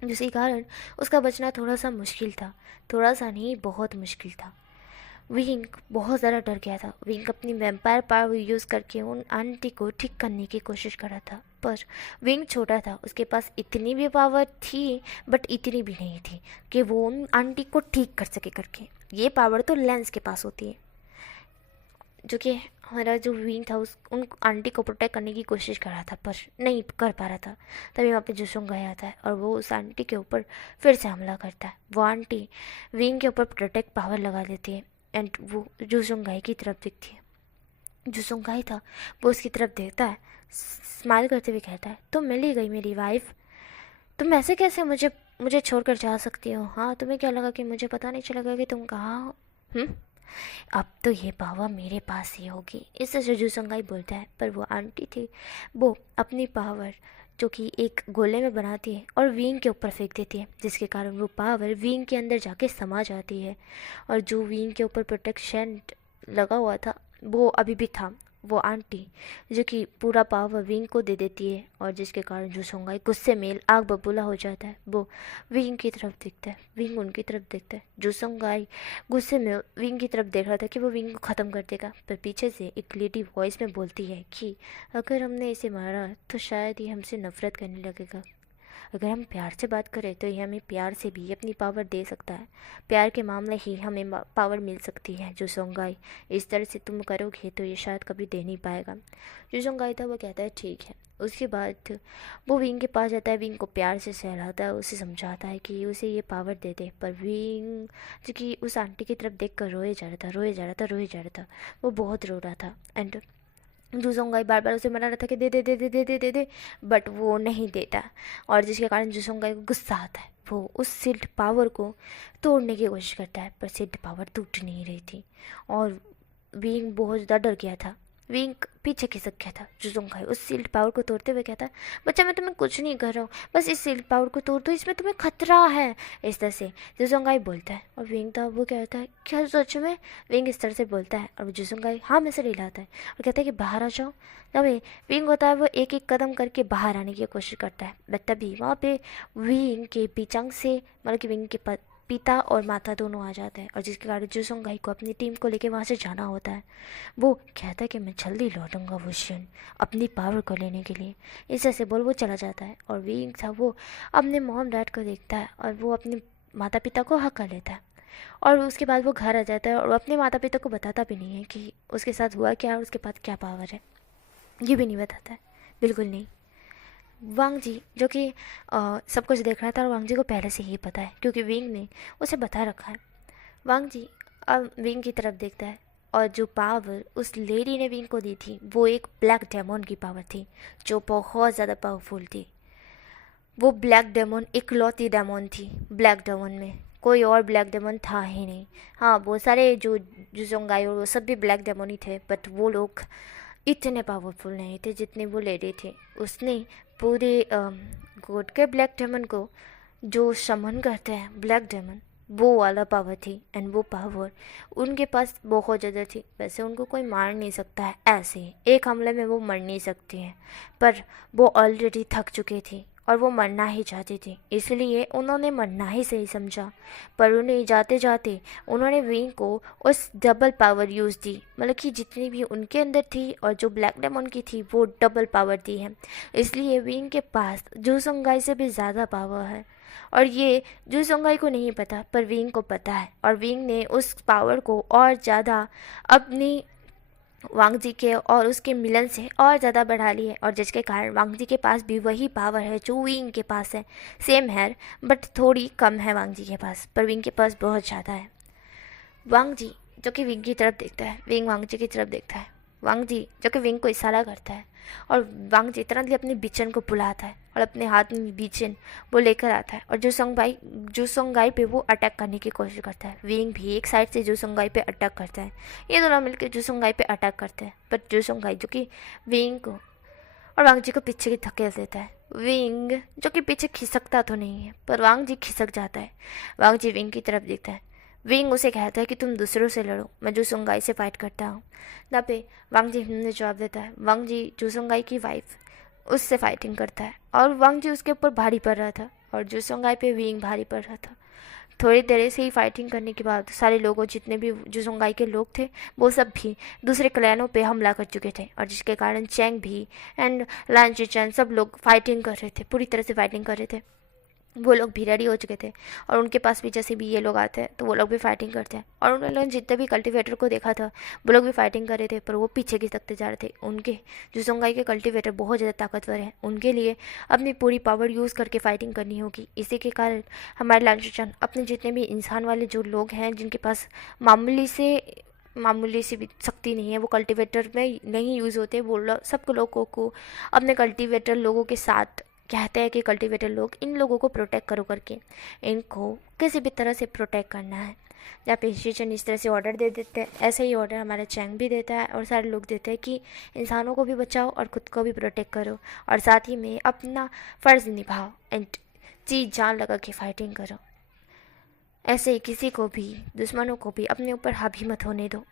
जिसके कारण उसका बचना थोड़ा सा मुश्किल था। थोड़ा सा नहीं, बहुत मुश्किल था। विंग बहुत ज़्यादा डर गया था। विंग अपनी वैम्पायर पावर यूज़ करके उन आंटी को ठीक करने की कोशिश कर रहा था, पर विंग छोटा था, उसके पास इतनी भी पावर थी बट इतनी भी नहीं थी कि वो उन आंटी को ठीक कर सके करके। ये पावर तो लेंस के पास होती है, जो कि हमारा जो विंग था उस उन आंटी को प्रोटेक्ट करने की कोशिश कर रहा था, पर नहीं कर पा रहा था। तभी वहाँ पे जुसुंगाई आता है और वो उस आंटी के ऊपर फिर से हमला करता है। वो आंटी विंग के ऊपर प्रोटेक्ट पावर लगा देती है एंड वो जुसुंगाई की तरफ दिखती है। जुसुंगाई था, वो उसकी तरफ देखता है, स्माइल करते हुए कहता है, तुम मिल ही गई मेरी वाइफ। तुम ऐसे कैसे मुझे मुझे छोड़कर जा सकती हो? हाँ, तुम्हें क्या लगा कि मुझे पता नहीं चलेगा कि तुम कहाँ हो? अब तो ये पावर मेरे पास ही होगी। इस तरह जुसंगाई बोलता है, पर वो आंटी थी, वो अपनी पावर जो कि एक गोले में बनाती है और विंग के ऊपर फेंक देती है, जिसके कारण वो पावर विंग के अंदर जाके समा जाती है। और जो विंग के ऊपर प्रोटेक्शन लगा हुआ था वो अभी भी था। वो आंटी जो कि पूरा पावर विंग को दे देती है, और जिसके कारण जुसोंगाई गुस्से में आग बबूला हो जाता है। वो विंग की तरफ देखता है, विंग उनकी तरफ देखता है। जुसोंगाई गुस्से में विंग की तरफ देख रहा था कि वो विंग को ख़त्म कर देगा, पर पीछे से एक लेडी वॉइस में बोलती है कि अगर हमने इसे मारा तो शायद ये हमसे नफरत करने लगेगा। अगर हम प्यार से बात करें तो ये हमें प्यार से भी अपनी पावर दे सकता है। प्यार के मामले ही हमें पावर मिल सकती है। जुसोंगाई, इस तरह से तुम करोगे तो ये शायद कभी दे नहीं पाएगा। जुसोंगाई था, वो कहता है ठीक है। उसके बाद वो विंग के पास जाता है, विंग को प्यार से सहलाता है, उसे समझाता है कि उसे ये पावर दे दे। पर विंग जो कि उस आंटी की तरफ देख कर रोए जा रहा था, रोए जा रहा था, रोए जा रहा था। वो बहुत रो रहा था एंड जुसोंगाई बार बार उसे मना रहा था कि दे दे दे दे दे दे दे दे, बट वो नहीं देता। और जिसके कारण जुसोंगाई को गुस्सा आता है। वो उस सील्ड पावर को तोड़ने की कोशिश करता है, पर सील्ड पावर टूट नहीं रही थी और विंग बहुत ज़्यादा डर गया था। विंग पीछे खिसक गया था। जुसोंगाई उस सील्ड पावर को तोड़ते हुए कहता है, बच्चा मैं तुम्हें कुछ नहीं कर रहा हूँ, बस इस सील्ड पावर को तोड़ दो, इसमें तुम्हें खतरा है। इस तरह से जुसोंगाई बोलता है और विंग था, वो कहता है क्या सच में? विंग इस तरह से बोलता है और जुसोंगाई हाँ में से हिलाता है और कहता है कि बाहर आ जाओ। तभी विंग होता है, वो एक एक कदम करके बाहर आने की कोशिश करता है, बट तभी वहाँ पे विंग के पीछंग से मतलब कि विंग के पिता और माता दोनों आ जाते हैं, और जिसके कारण जुसोंगाई को अपनी टीम को लेकर वहाँ से जाना होता है। वो कहता है कि मैं जल्दी लौटूंगा वुशियन अपनी पावर को लेने के लिए। इस तरह से बोल वो चला जाता है और विंग था, वो अपने मॉम डैड को देखता है और वो अपने माता पिता को हक कर लेता है। और उसके बाद वो घर आ जाता है और वो अपने माता पिता को बताता भी नहीं है कि उसके साथ हुआ क्या और उसके पास क्या पावर है, ये भी नहीं बताता है, बिल्कुल नहीं। वांग जी जो कि सब कुछ देख रहा था और वांग जी को पहले से ही पता है क्योंकि विंग ने उसे बता रखा है। वांग जी अब विंग की तरफ देखता है और जो पावर उस लेडी ने विंग को दी थी वो एक ब्लैक डेमन की पावर थी, जो बहुत ज़्यादा पावरफुल थी। वो ब्लैक डेमन इकलौती डेमन थी। ब्लैक डेमन में कोई और ब्लैक डेमन था ही नहीं। हाँ, वो सारे जो जुजोंगाई और वो सब भी ब्लैक डेमन ही थे, बट वो लोग इतने पावरफुल नहीं थे जितने वो लेडी थे। उसने पूरे गोड के ब्लैक डेमन को जो समन करते हैं ब्लैक डेमन, वो वाला पावर थी एंड वो पावर उनके पास बहुत ज़्यादा थी। वैसे उनको कोई मार नहीं सकता है, ऐसे ही एक हमले में वो मर नहीं सकती हैं, पर वो ऑलरेडी थक चुकी थी और वो मरना ही चाहते थे, इसलिए उन्होंने मरना ही सही समझा। पर उन्हें जाते जाते उन्होंने विंग को उस डबल पावर यूज़ दी, मतलब कि जितनी भी उनके अंदर थी और जो ब्लैक डेमन की थी वो डबल पावर दी है। इसलिए विंग के पास जू संगाई से भी ज़्यादा पावर है, और ये जू संगाई को नहीं पता पर विंग को पता है। और विंग ने उस पावर को और ज़्यादा अपनी वांग जी के और उसके मिलन से और ज़्यादा बढ़ा ली है, और जिसके कारण वांग जी के पास भी वही पावर है जो विंग के पास है। सेम है बट थोड़ी कम है वांग जी के पास, पर विंग के पास बहुत ज़्यादा है। वांग जी जो कि विंग की तरफ देखता है, विंग वांग जी की तरफ देखता है। वांग जी जो कि विंग को इशारा करता है, और वांग जी तुरंत ही अपने बीचन को बुलाता है और अपने हाथ में बीचन वो लेकर आता है, और जूसोंगाई पे वो अटैक करने की कोशिश करता है। विंग भी एक साइड से जूसोंगाई पे अटैक करता है, ये दोनों मिलकर जूसोंगाई पे अटैक करते हैं। बट जूसोंगाई जो कि विंग को और वांग जी को पीछे की धकेल देता है। विंग जो कि पीछे खिसकता तो नहीं है, पर वांग जी खिसक जाता है। वांग जी विंग की तरफ देखता है। विंग उसे कहता है कि तुम दूसरों से लड़ो, मैं जूसोंगाई से फाइट करता हूँ। ना पे वांग जी ने जवाब देता है। वांग जी जूसोंगाई की वाइफ उससे फाइटिंग करता है, और वांग जी उसके ऊपर भारी पड़ रहा था, और जूसोंगाई पे विंग भारी पड़ रहा था। थोड़ी देर से ही फाइटिंग करने के बाद सारे लोगों, जितने भी जूसोंगाई के लोग थे, वो सब भी दूसरे क्लैनों पे हमला कर चुके थे, और जिसके कारण चैंग भी एंड लान चिचन सब लोग फाइटिंग कर रहे थे, पूरी तरह से फाइटिंग कर रहे थे। वो लोग भी रेडी हो चुके थे, और उनके पास भी जैसे भी ये लोग आते हैं तो वो लोग भी फाइटिंग करते हैं। और उन लोगों ने जितने भी कल्टीवेटर को देखा था वो लोग भी फाइटिंग कर रहे थे, पर वो पीछे खिसकते जा रहे थे। उनके जूसोंगाई के कल्टीवेटर बहुत ज़्यादा ताकतवर हैं, उनके लिए अपनी पूरी पावर यूज़ करके फाइटिंग करनी होगी। इसी के कारण हमारे लांचुचन अपने जितने भी इंसान वाले जो लोग हैं, जिनके पास मामूली सी भी शक्ति नहीं है, वो कल्टीवेटर में नहीं यूज़ होते, वो सब लोगों को अपने कल्टीवेटर लोगों के साथ कहते हैं कि कल्टीवेटर लोग इन लोगों को प्रोटेक्ट करो करके, इनको किसी भी तरह से प्रोटेक्ट करना है। जहाँ पे शिचन इस तरह से ऑर्डर दे देते हैं, ऐसे ही ऑर्डर हमारा चैंग भी देता है, और सारे लोग देते हैं कि इंसानों को भी बचाओ और ख़ुद को भी प्रोटेक्ट करो, और साथ ही में अपना फ़र्ज़ निभाओ एंड जी जान लगा के फाइटिंग करो। ऐसे ही किसी को भी, दुश्मनों को भी अपने ऊपर हावी मत होने दो,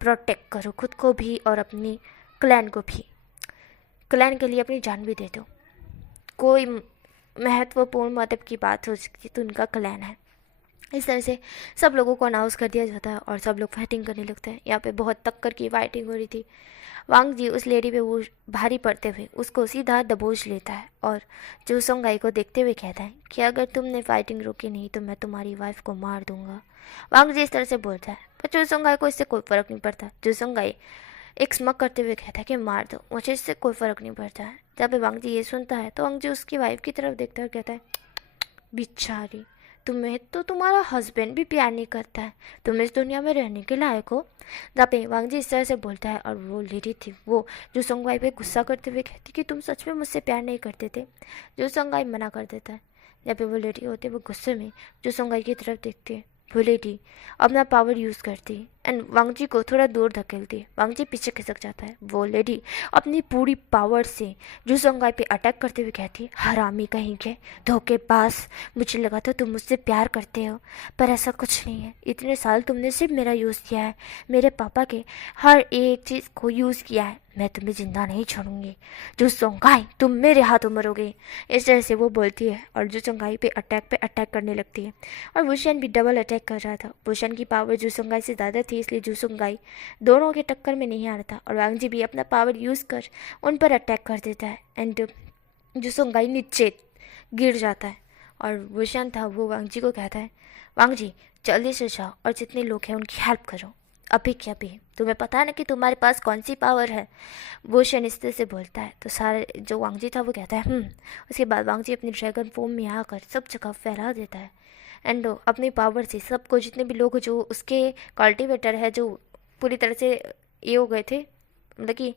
प्रोटेक्ट करो खुद को भी और अपनी क्लैन को भी। क्लैन के लिए अपनी जान भी दे दो। कोई महत्वपूर्ण मतलब की बात हो सकती तो उनका क्लैन है। इस तरह से सब लोगों को अनाउंस कर दिया जाता है, और सब लोग फाइटिंग करने लगते हैं। यहाँ पे बहुत टक्कर की फाइटिंग हो रही थी। वांग जी उस लेडी पे वो भारी पड़ते हुए उसको सीधा दबोच लेता है, और जूसोंगाई को देखते हुए कहता है कि अगर तुमने फाइटिंग रोकी नहीं तो मैं तुम्हारी वाइफ को मार दूंगा। वांग जी इस तरह से बोलता है, पर जूसोंगाई को इससे कोई फ़र्क नहीं पड़ता। जूसोंगाई एक स्मक करते हुए कहता है कि मार दो, मुझे इससे कोई फ़र्क नहीं पड़ता है। जब वांग जी ये सुनता है तो वांग जी उसकी वाइफ की तरफ देखता है और कहता है, बिचारी, तुम्हें तो तुम्हारा हस्बैंड भी प्यार नहीं करता है, तुम इस दुनिया में रहने के लायक हो। जब वांग जी इस तरह से बोलता है, और वो लेडी थी वो जो संगाई पे गुस्सा करते हुए कहती कि तुम सच में मुझसे प्यार नहीं करते थे। जो संगाई मना कर देता है। जब वो लेडी होती है वो गुस्से में जो संगाई की तरफ देखती है, वो लेडी अपना पावर यूज़ करती एंड वांग जी को थोड़ा दूर धकेलती है। वांग जी पीछे खिसक जाता है। वो लेडी अपनी पूरी पावर से जू संगाई पे अटैक करते हुए कहती, हरामी कहीं के, धोखेबाज, मुझे लगा था तुम मुझसे प्यार करते हो, पर ऐसा कुछ नहीं है। इतने साल तुमने सिर्फ मेरा यूज़ किया है, मेरे पापा के हर एक चीज़ को यूज़ किया है। मैं तुम्हें जिंदा नहीं छोड़ूंगी। जू संगाई, तुम मेरे हाथों मरोगे। इस तरह से वो बोलती है, और जू संगाई पे अटैक करने लगती है। और वुशन भी डबल अटैक कर रहा था। वुशन की पावर जू संगाई से ज़्यादा थी, इसलिए जू संगाई दोनों के टक्कर में नहीं आ रहा था। और वांग जी भी अपना पावर यूज़ कर उन पर अटैक कर देता है एंड जू संगाई नीचे गिर जाता है। और वुशन था वो वांग जी को कहता है, वांग जी जल्दी से जाओ और जितने लोग हैं उनकी हेल्प करो, अभी क्या भी। तुम्हें पता है ना कि तुम्हारे पास कौन सी पावर है। वो शनिस्ते से बोलता है तो सारे जो वांग जी था वो कहता है उसके बाद वांग जी अपनी ड्रैगन फॉर्म में आकर सब जगह फैला देता है एंड अपनी पावर से सबको, जितने भी लोग जो उसके कल्टीवेटर है जो पूरी तरह से ये हो गए थे, मतलब कि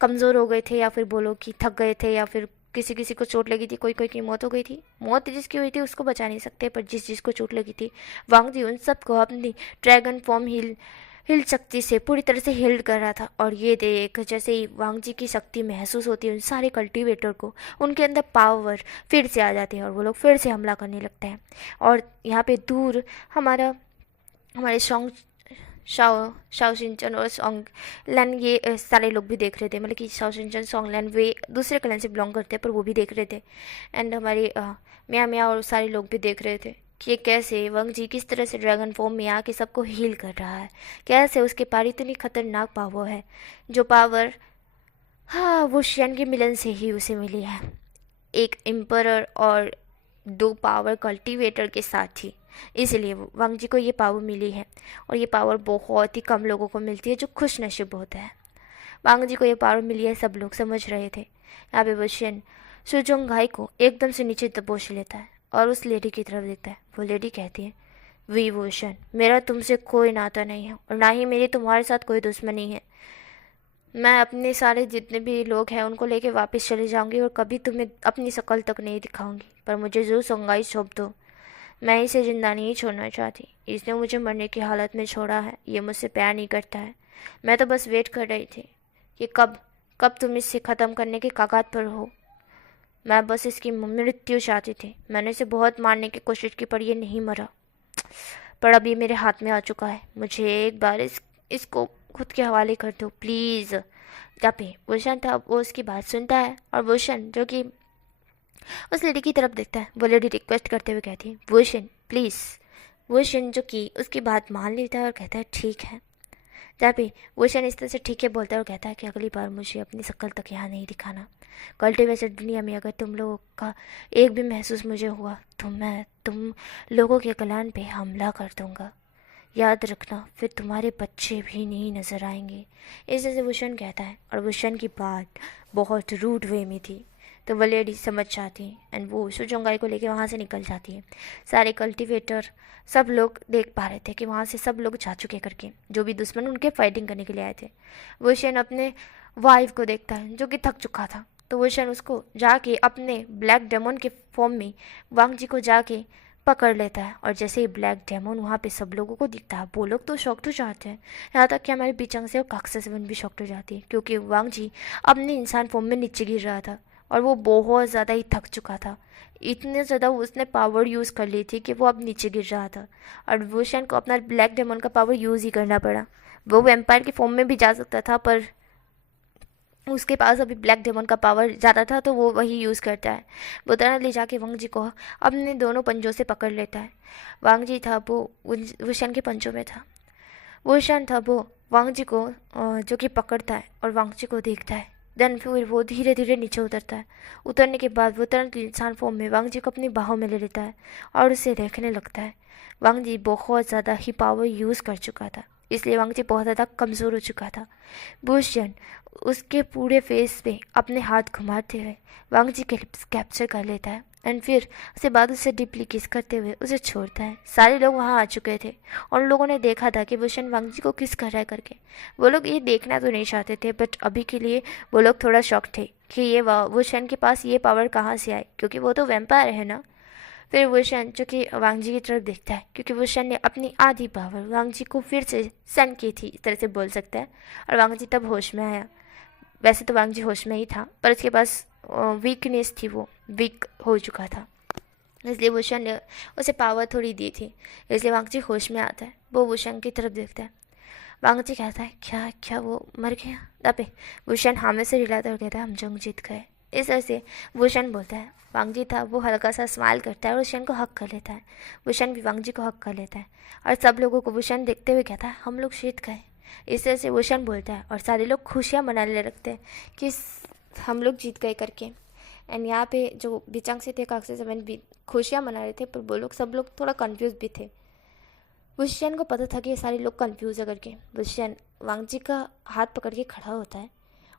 कमज़ोर हो गए थे, या फिर बोलो कि थक गए थे, या फिर किसी किसी को चोट लगी थी, कोई कोई की मौत हो गई थी। मौत जिसकी हुई थी उसको बचा नहीं सकते, पर जिसको चोट लगी थी वांग जी उन सबको अपनी ड्रैगन फॉर्म हिल शक्ति से पूरी तरह से हिल्ड कर रहा था। और ये देख जैसे ही वांग जी की शक्ति महसूस होती है उन सारे कल्टीवेटर को, उनके अंदर पावर फिर से आ जाती है और वो लोग फिर से हमला करने लगते हैं। और यहाँ पे दूर हमारे शाओ शाओ शिनचन और सॉन्ग लैन ये सारे लोग भी देख रहे थे, मतलब कि शाओ शिनचन सॉन्ग लैन वे दूसरे क्लैन से बिलोंग करते हैं पर वो भी देख रहे थे। एंड हमारी मियाँ मियाँ और सारे लोग भी देख रहे थे कि ये कैसे वंग जी किस तरह से ड्रैगन फॉर्म में आके सबको हील कर रहा है, कैसे उसके पास इतनी खतरनाक पावर है, जो पावर हाँ वो शियन के मिलन से ही उसे मिली है, एक एम्परर और दो पावर कल्टीवेटर के साथ ही। इसलिए वांग जी को ये पावर मिली है और ये पावर बहुत ही कम लोगों को मिलती है जो खुश नसीब होते हैं। वांग जी को ये पावर मिली है, सब लोग समझ रहे थे। यहाँ पे वशियन सुजोंग घाई को एकदम से नीचे दबोच लेता है और उस लेडी की तरफ देखता है। वो लेडी कहती है, वी वोशन, मेरा तुमसे कोई नाता नहीं है और ना ही मेरी तुम्हारे साथ कोई दुश्मनी है। मैं अपने सारे जितने भी लोग हैं उनको लेके वापस चले जाऊंगी और कभी तुम्हें अपनी शक्ल तक नहीं दिखाऊंगी, पर मुझे जो संगाई सौंप दो, मैं इसे जिंदा नहीं छोड़ना चाहती। इसने मुझे मरने की हालत में छोड़ा है, ये मुझसे प्यार नहीं करता है। मैं तो बस वेट कर रही थी कि कब कब तुम इसे ख़त्म करने के कागाज पर हो। मैं बस इसकी मृत्यु चाहती थी। मैंने इसे बहुत मारने की कोशिश की पर ये नहीं मरा, पर अब ये मेरे हाथ में आ चुका है। मुझे एक बार इसको खुद के हवाले कर दो प्लीज़। जब भी वोशन था वो उसकी बात सुनता है और वोशन जो कि उस लेडी की तरफ देखता है, वो लेडी रिक्वेस्ट करते हुए कहती है, वोशन प्लीज़। वोशन जो कि उसकी बात मान लेता है और कहता है ठीक है। जब भी वोशन इस तरह से ठीक है बोलता है और कहता है कि अगली बार मुझे अपनी शक्ल तक यहाँ नहीं दिखाना। कल्टीवेटेड दुनिया में अगर तुम लोगों का एक भी महसूस मुझे हुआ तो मैं तुम लोगों के कल्याण पे हमला कर दूंगा। याद रखना, फिर तुम्हारे बच्चे भी नहीं नज़र आएंगे। इस तरह से वुशन कहता है और वुशन की बात बहुत रूड वे में थी, तो वो लेडी समझ जाती है एंड वो सुजोंगाई को लेकर वहाँ से निकल जाती है। सारे कल्टीवेटर सब लोग देख पा रहे थे कि वहाँ से सब लोग जा चुके करके, जो भी दुश्मन उनके फाइटिंग करने के लिए आए थे। वुशन अपने वाइफ को देखता है जो कि थक चुका था, तो वुशन उसको जाके अपने ब्लैक डेमन के फॉर्म में वांग जी को जाके पकड़ लेता है। और जैसे ही ब्लैक डेमन वहाँ पे सब लोगों को दिखता है, वो लोग तो शॉक्ड हो जाते हैं, यहाँ तक कि हमारे बिचंग से और काक्सा सेवन भी शॉक्ड हो जाती है, क्योंकि वांग जी अपने इंसान फॉर्म में नीचे गिर रहा था और वो बहुत ज़्यादा ही थक चुका था। इतने ज़्यादा उसने पावर यूज़ कर ली थी कि वो अब नीचे गिर रहा था और वुशन को अपना ब्लैक डेमन का पावर यूज़ ही करना पड़ा। वो वैम्पायर के फॉर्म में भी जा सकता था पर उसके पास अभी ब्लैक डेमन का पावर ज़्यादा था तो वो वही यूज़ करता है। वो तरह ले जाके वांग जी को अपने दोनों पंजों से पकड़ लेता है। वांग जी था वो वुशन के पंजों में था। वुशन था वो वांग जी को जो कि पकड़ता है और वांग जी को देखता है। देन फिर वो धीरे धीरे नीचे उतरता है। उतरने के बाद वो तुरंत इंसान फॉर्म में वांग जी को अपनी बाहों में ले लेता है और उसे देखने लगता है। वांग जी बहुत ज़्यादा ही पावर यूज़ कर चुका था, इसलिए वांग जी बहुत ज़्यादा कमज़ोर हो चुका था। वुशन उसके पूरे फेस पे अपने हाथ घुमाते हुए वांग जी के लिप्स कैप्चर कर लेता है एंड फिर उसके बाद उसे डीपली किस करते हुए उसे छोड़ता है। सारे लोग वहाँ आ चुके थे और उन लोगों ने देखा था कि वुशन वांग जी को किस कर रहा है करके। वो लोग ये देखना तो नहीं चाहते थे बट अभी के लिए वो लोग थोड़ा शॉक थे कि ये वुशन के पास ये पावर कहाँ से आई, क्योंकि वो तो वैम्पायर है ना। फिर वुशन जो कि वांग जी की तरफ देखता है, क्योंकि वुशन ने अपनी आधी पावर वांग जी को फिर से सेंड की थी, इस तरह से बोल सकता है। और वांग जी तब होश में आया। वैसे तो वांग जी होश में ही था पर उसके पास वीकनेस थी, वो वीक हो चुका था, इसलिए वुशन ने उसे पावर थोड़ी दी थी, इसलिए वांग जी होश में आता है। वो वुशन की तरफ देखता है। वांग जी कहता है, क्या क्या वो मर गया? तब वुशन हाँ में से हिलाता और कहता है, हम जंग जीत गए। इस तरह से वुशन बोलता है। वांग जी था वो हल्का सा स्माइल करता है और वुशन को हक कर लेता है। वुशन भी वांग जी को हक कर लेता है और सब लोगों को वुशन देखते हुए कहता है, हम लोग जीत गए। इस तरह से वुशन बोलता है और सारे लोग खुशियाँ मनाने लगते हैं कि हम लोग जीत गए करके। एंड यहाँ पे जो बिचंग से थे काक्से सेवन भी खुशियाँ मना रहे थे, पर वो लोग सब लोग थोड़ा कंफ्यूज भी थे। वुशियन को पता था कि ये सारे लोग कंफ्यूज है करके। वुशियन वांग जी का हाथ पकड़ के खड़ा होता है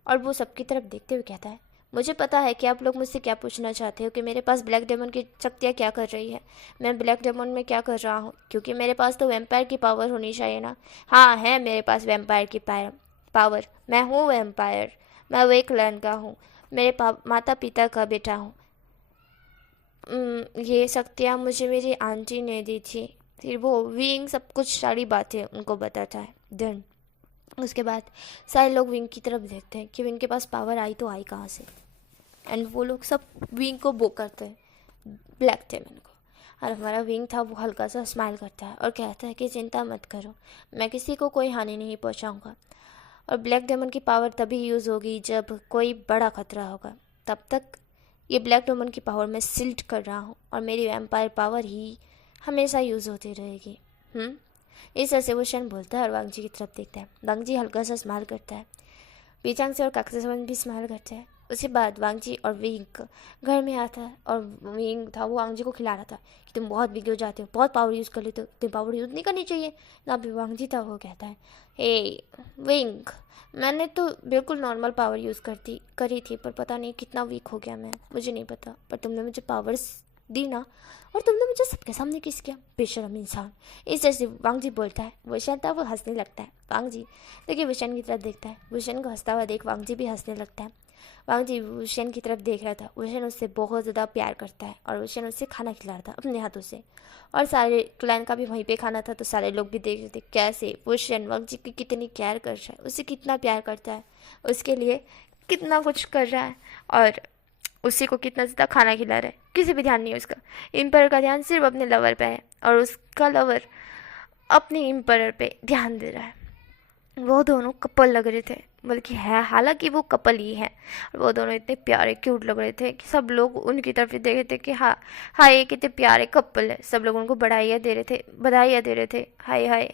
और वो सबकी तरफ देखते हुए कहता है, मुझे पता है कि आप लोग मुझसे क्या पूछना चाहते हो कि मेरे पास ब्लैक डेमन की शक्तियाँ क्या कर रही है, मैं ब्लैक डेमन में क्या कर रहा हूँ, क्योंकि मेरे पास तो वैम्पायर की पावर होनी चाहिए ना। हाँ है मेरे पास वैम्पायर की पावर, मैं हूँ वैम्पायर, मैं वेक लैंड का हूँ, मेरे माता पिता का बेटा हूँ। ये शक्तियाँ मुझे मेरी आंटी ने दी थी। फिर वो विंग सब कुछ सारी बातें उनको बताता है। देन उसके बाद सारे लोग विंग की तरफ देखते हैं कि विंग के पास पावर आई तो आई कहाँ से। एंड वो लोग सब विंग को बो करते हैं, ब्लैक डेमन को। और हमारा विंग था वो हल्का सा स्माइल करता है और कहता है कि चिंता मत करो, मैं किसी को कोई हानि नहीं पहुंचाऊंगा। और ब्लैक डेमन की पावर तभी यूज़ होगी जब कोई बड़ा खतरा होगा। तब तक ये ब्लैक डेमन की पावर मैं सिल्ट कर रहा हूँ और मेरी वैम्पायर पावर ही हमेशा यूज़ होती रहेगी। इस तरह से वो शन बोलता है और वांग जी की तरफ देखता है। वांग जी हल्का सा स्माइल करता है, पीचांग से और काकसेवन भी स्माइल करते हैं। उसके बाद वांग जी और विंग घर में आता है और विंग था वो वांग जी को खिला रहा था कि तुम बहुत बिग हो जाते हो, बहुत पावर यूज़ कर लेते हो, तुम पावर यूज़ नहीं करनी चाहिए ना। भी वांग जी था वो कहता है, हे विंग, मैंने तो बिल्कुल नॉर्मल पावर यूज़ करी थी, पर पता नहीं कितना वीक हो गया मैं, मुझे नहीं पता, पर तुमने मुझे पावर्स दी ना, और तुमने मुझे सबके सामने किस किया, बेशरम इंसान। इस तरह से वांग जी बोलता है। वुशन था वो हंसने लगता है। वांग जी देखिए वुशन की तरफ देखता है, वुशन को हंसता हुआ देख वांग जी भी हंसने लगता है। वांग जी वुशन की तरफ देख रहा था। वुशन उससे बहुत ज़्यादा प्यार करता है और वुशन उससे खाना खिला रहा था अपने हाथों से, और सारे क्लैन का भी वहीं पे खाना था, तो सारे लोग भी देख रहे थे कैसे वुशन वांग जी की कितनी केयर कर रहा है, उससे कितना प्यार करता है, उसके लिए कितना कुछ कर रहा है और उसी को कितना ज़्यादा खाना खिला रहा है। किसी भी ध्यान नहीं है उसका। एम्पायर का ध्यान सिर्फ अपने लवर पे है और उसका लवर अपने एम्पायर पे ध्यान दे रहा है। वो दोनों कपल लग रहे थे, बल्कि है हालांकि वो कपल ही है। और वो दोनों इतने प्यारे क्यूट लग रहे थे कि सब लोग उनकी तरफ ही देख रहे थे कि हाँ हाँ ये कितने प्यारे कपल है। सब लोग उनको बधाइयाँ दे रहे थे हाय हाय,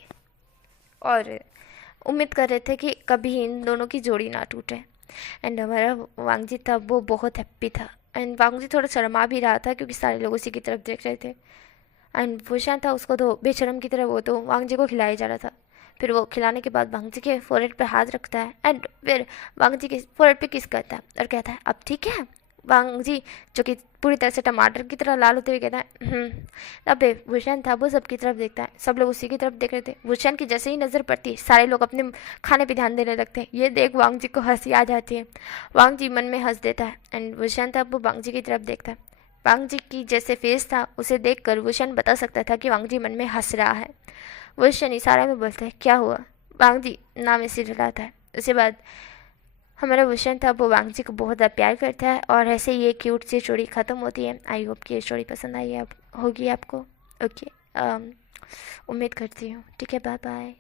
और उम्मीद कर रहे थे कि कभी इन दोनों की जोड़ी ना टूटे। एंड हमारा वांग जी था वो बहुत हैप्पी था। एंड वांग जी थोड़ा शर्मा भी रहा था क्योंकि सारे लोग उसी की तरफ देख रहे थे। एंड वुशन था उसको तो बेशरम की तरह वो तो वांग जी को खिलाया जा रहा था। फिर वो खिलाने के बाद वांग जी के फोरहेड पे हाथ रखता है एंड फिर वांग जी के फोरहेड पे किस करता है और कहता है अब ठीक है। वांग जी जो कि पूरी तरह से टमाटर की तरह लाल होते हुए कहता है अब वुशन था वो सबकी तरफ देखता है। सब लोग उसी की तरफ देख रहे थे। वुशन की जैसे ही नज़र पड़ती सारे लोग अपने खाने पे ध्यान देने लगते हैं। ये देख वांग जी को हंसी आ जाती है। वांग जी मन में हंस देता है एंड वुशन था वो वांग जी की तरफ देखता है। वांग जी की जैसे फेस था उसे देखकर वुशन बता सकता था कि वांग जी मन में हंस रहा है। वुशन इशारे में बोलता है क्या हुआ। वांग जी नाम ऐसे डराता है। उसके बाद हमारा वुशन था वो वांग जी को बहुत ज़्यादा प्यार करता है और ऐसे ये क्यूट सी स्टोरी ख़त्म होती है। आई होप कि ये स्टोरी पसंद आई होगी आपको। ओके, उम्मीद करती हूँ। ठीक है, बाय बाय।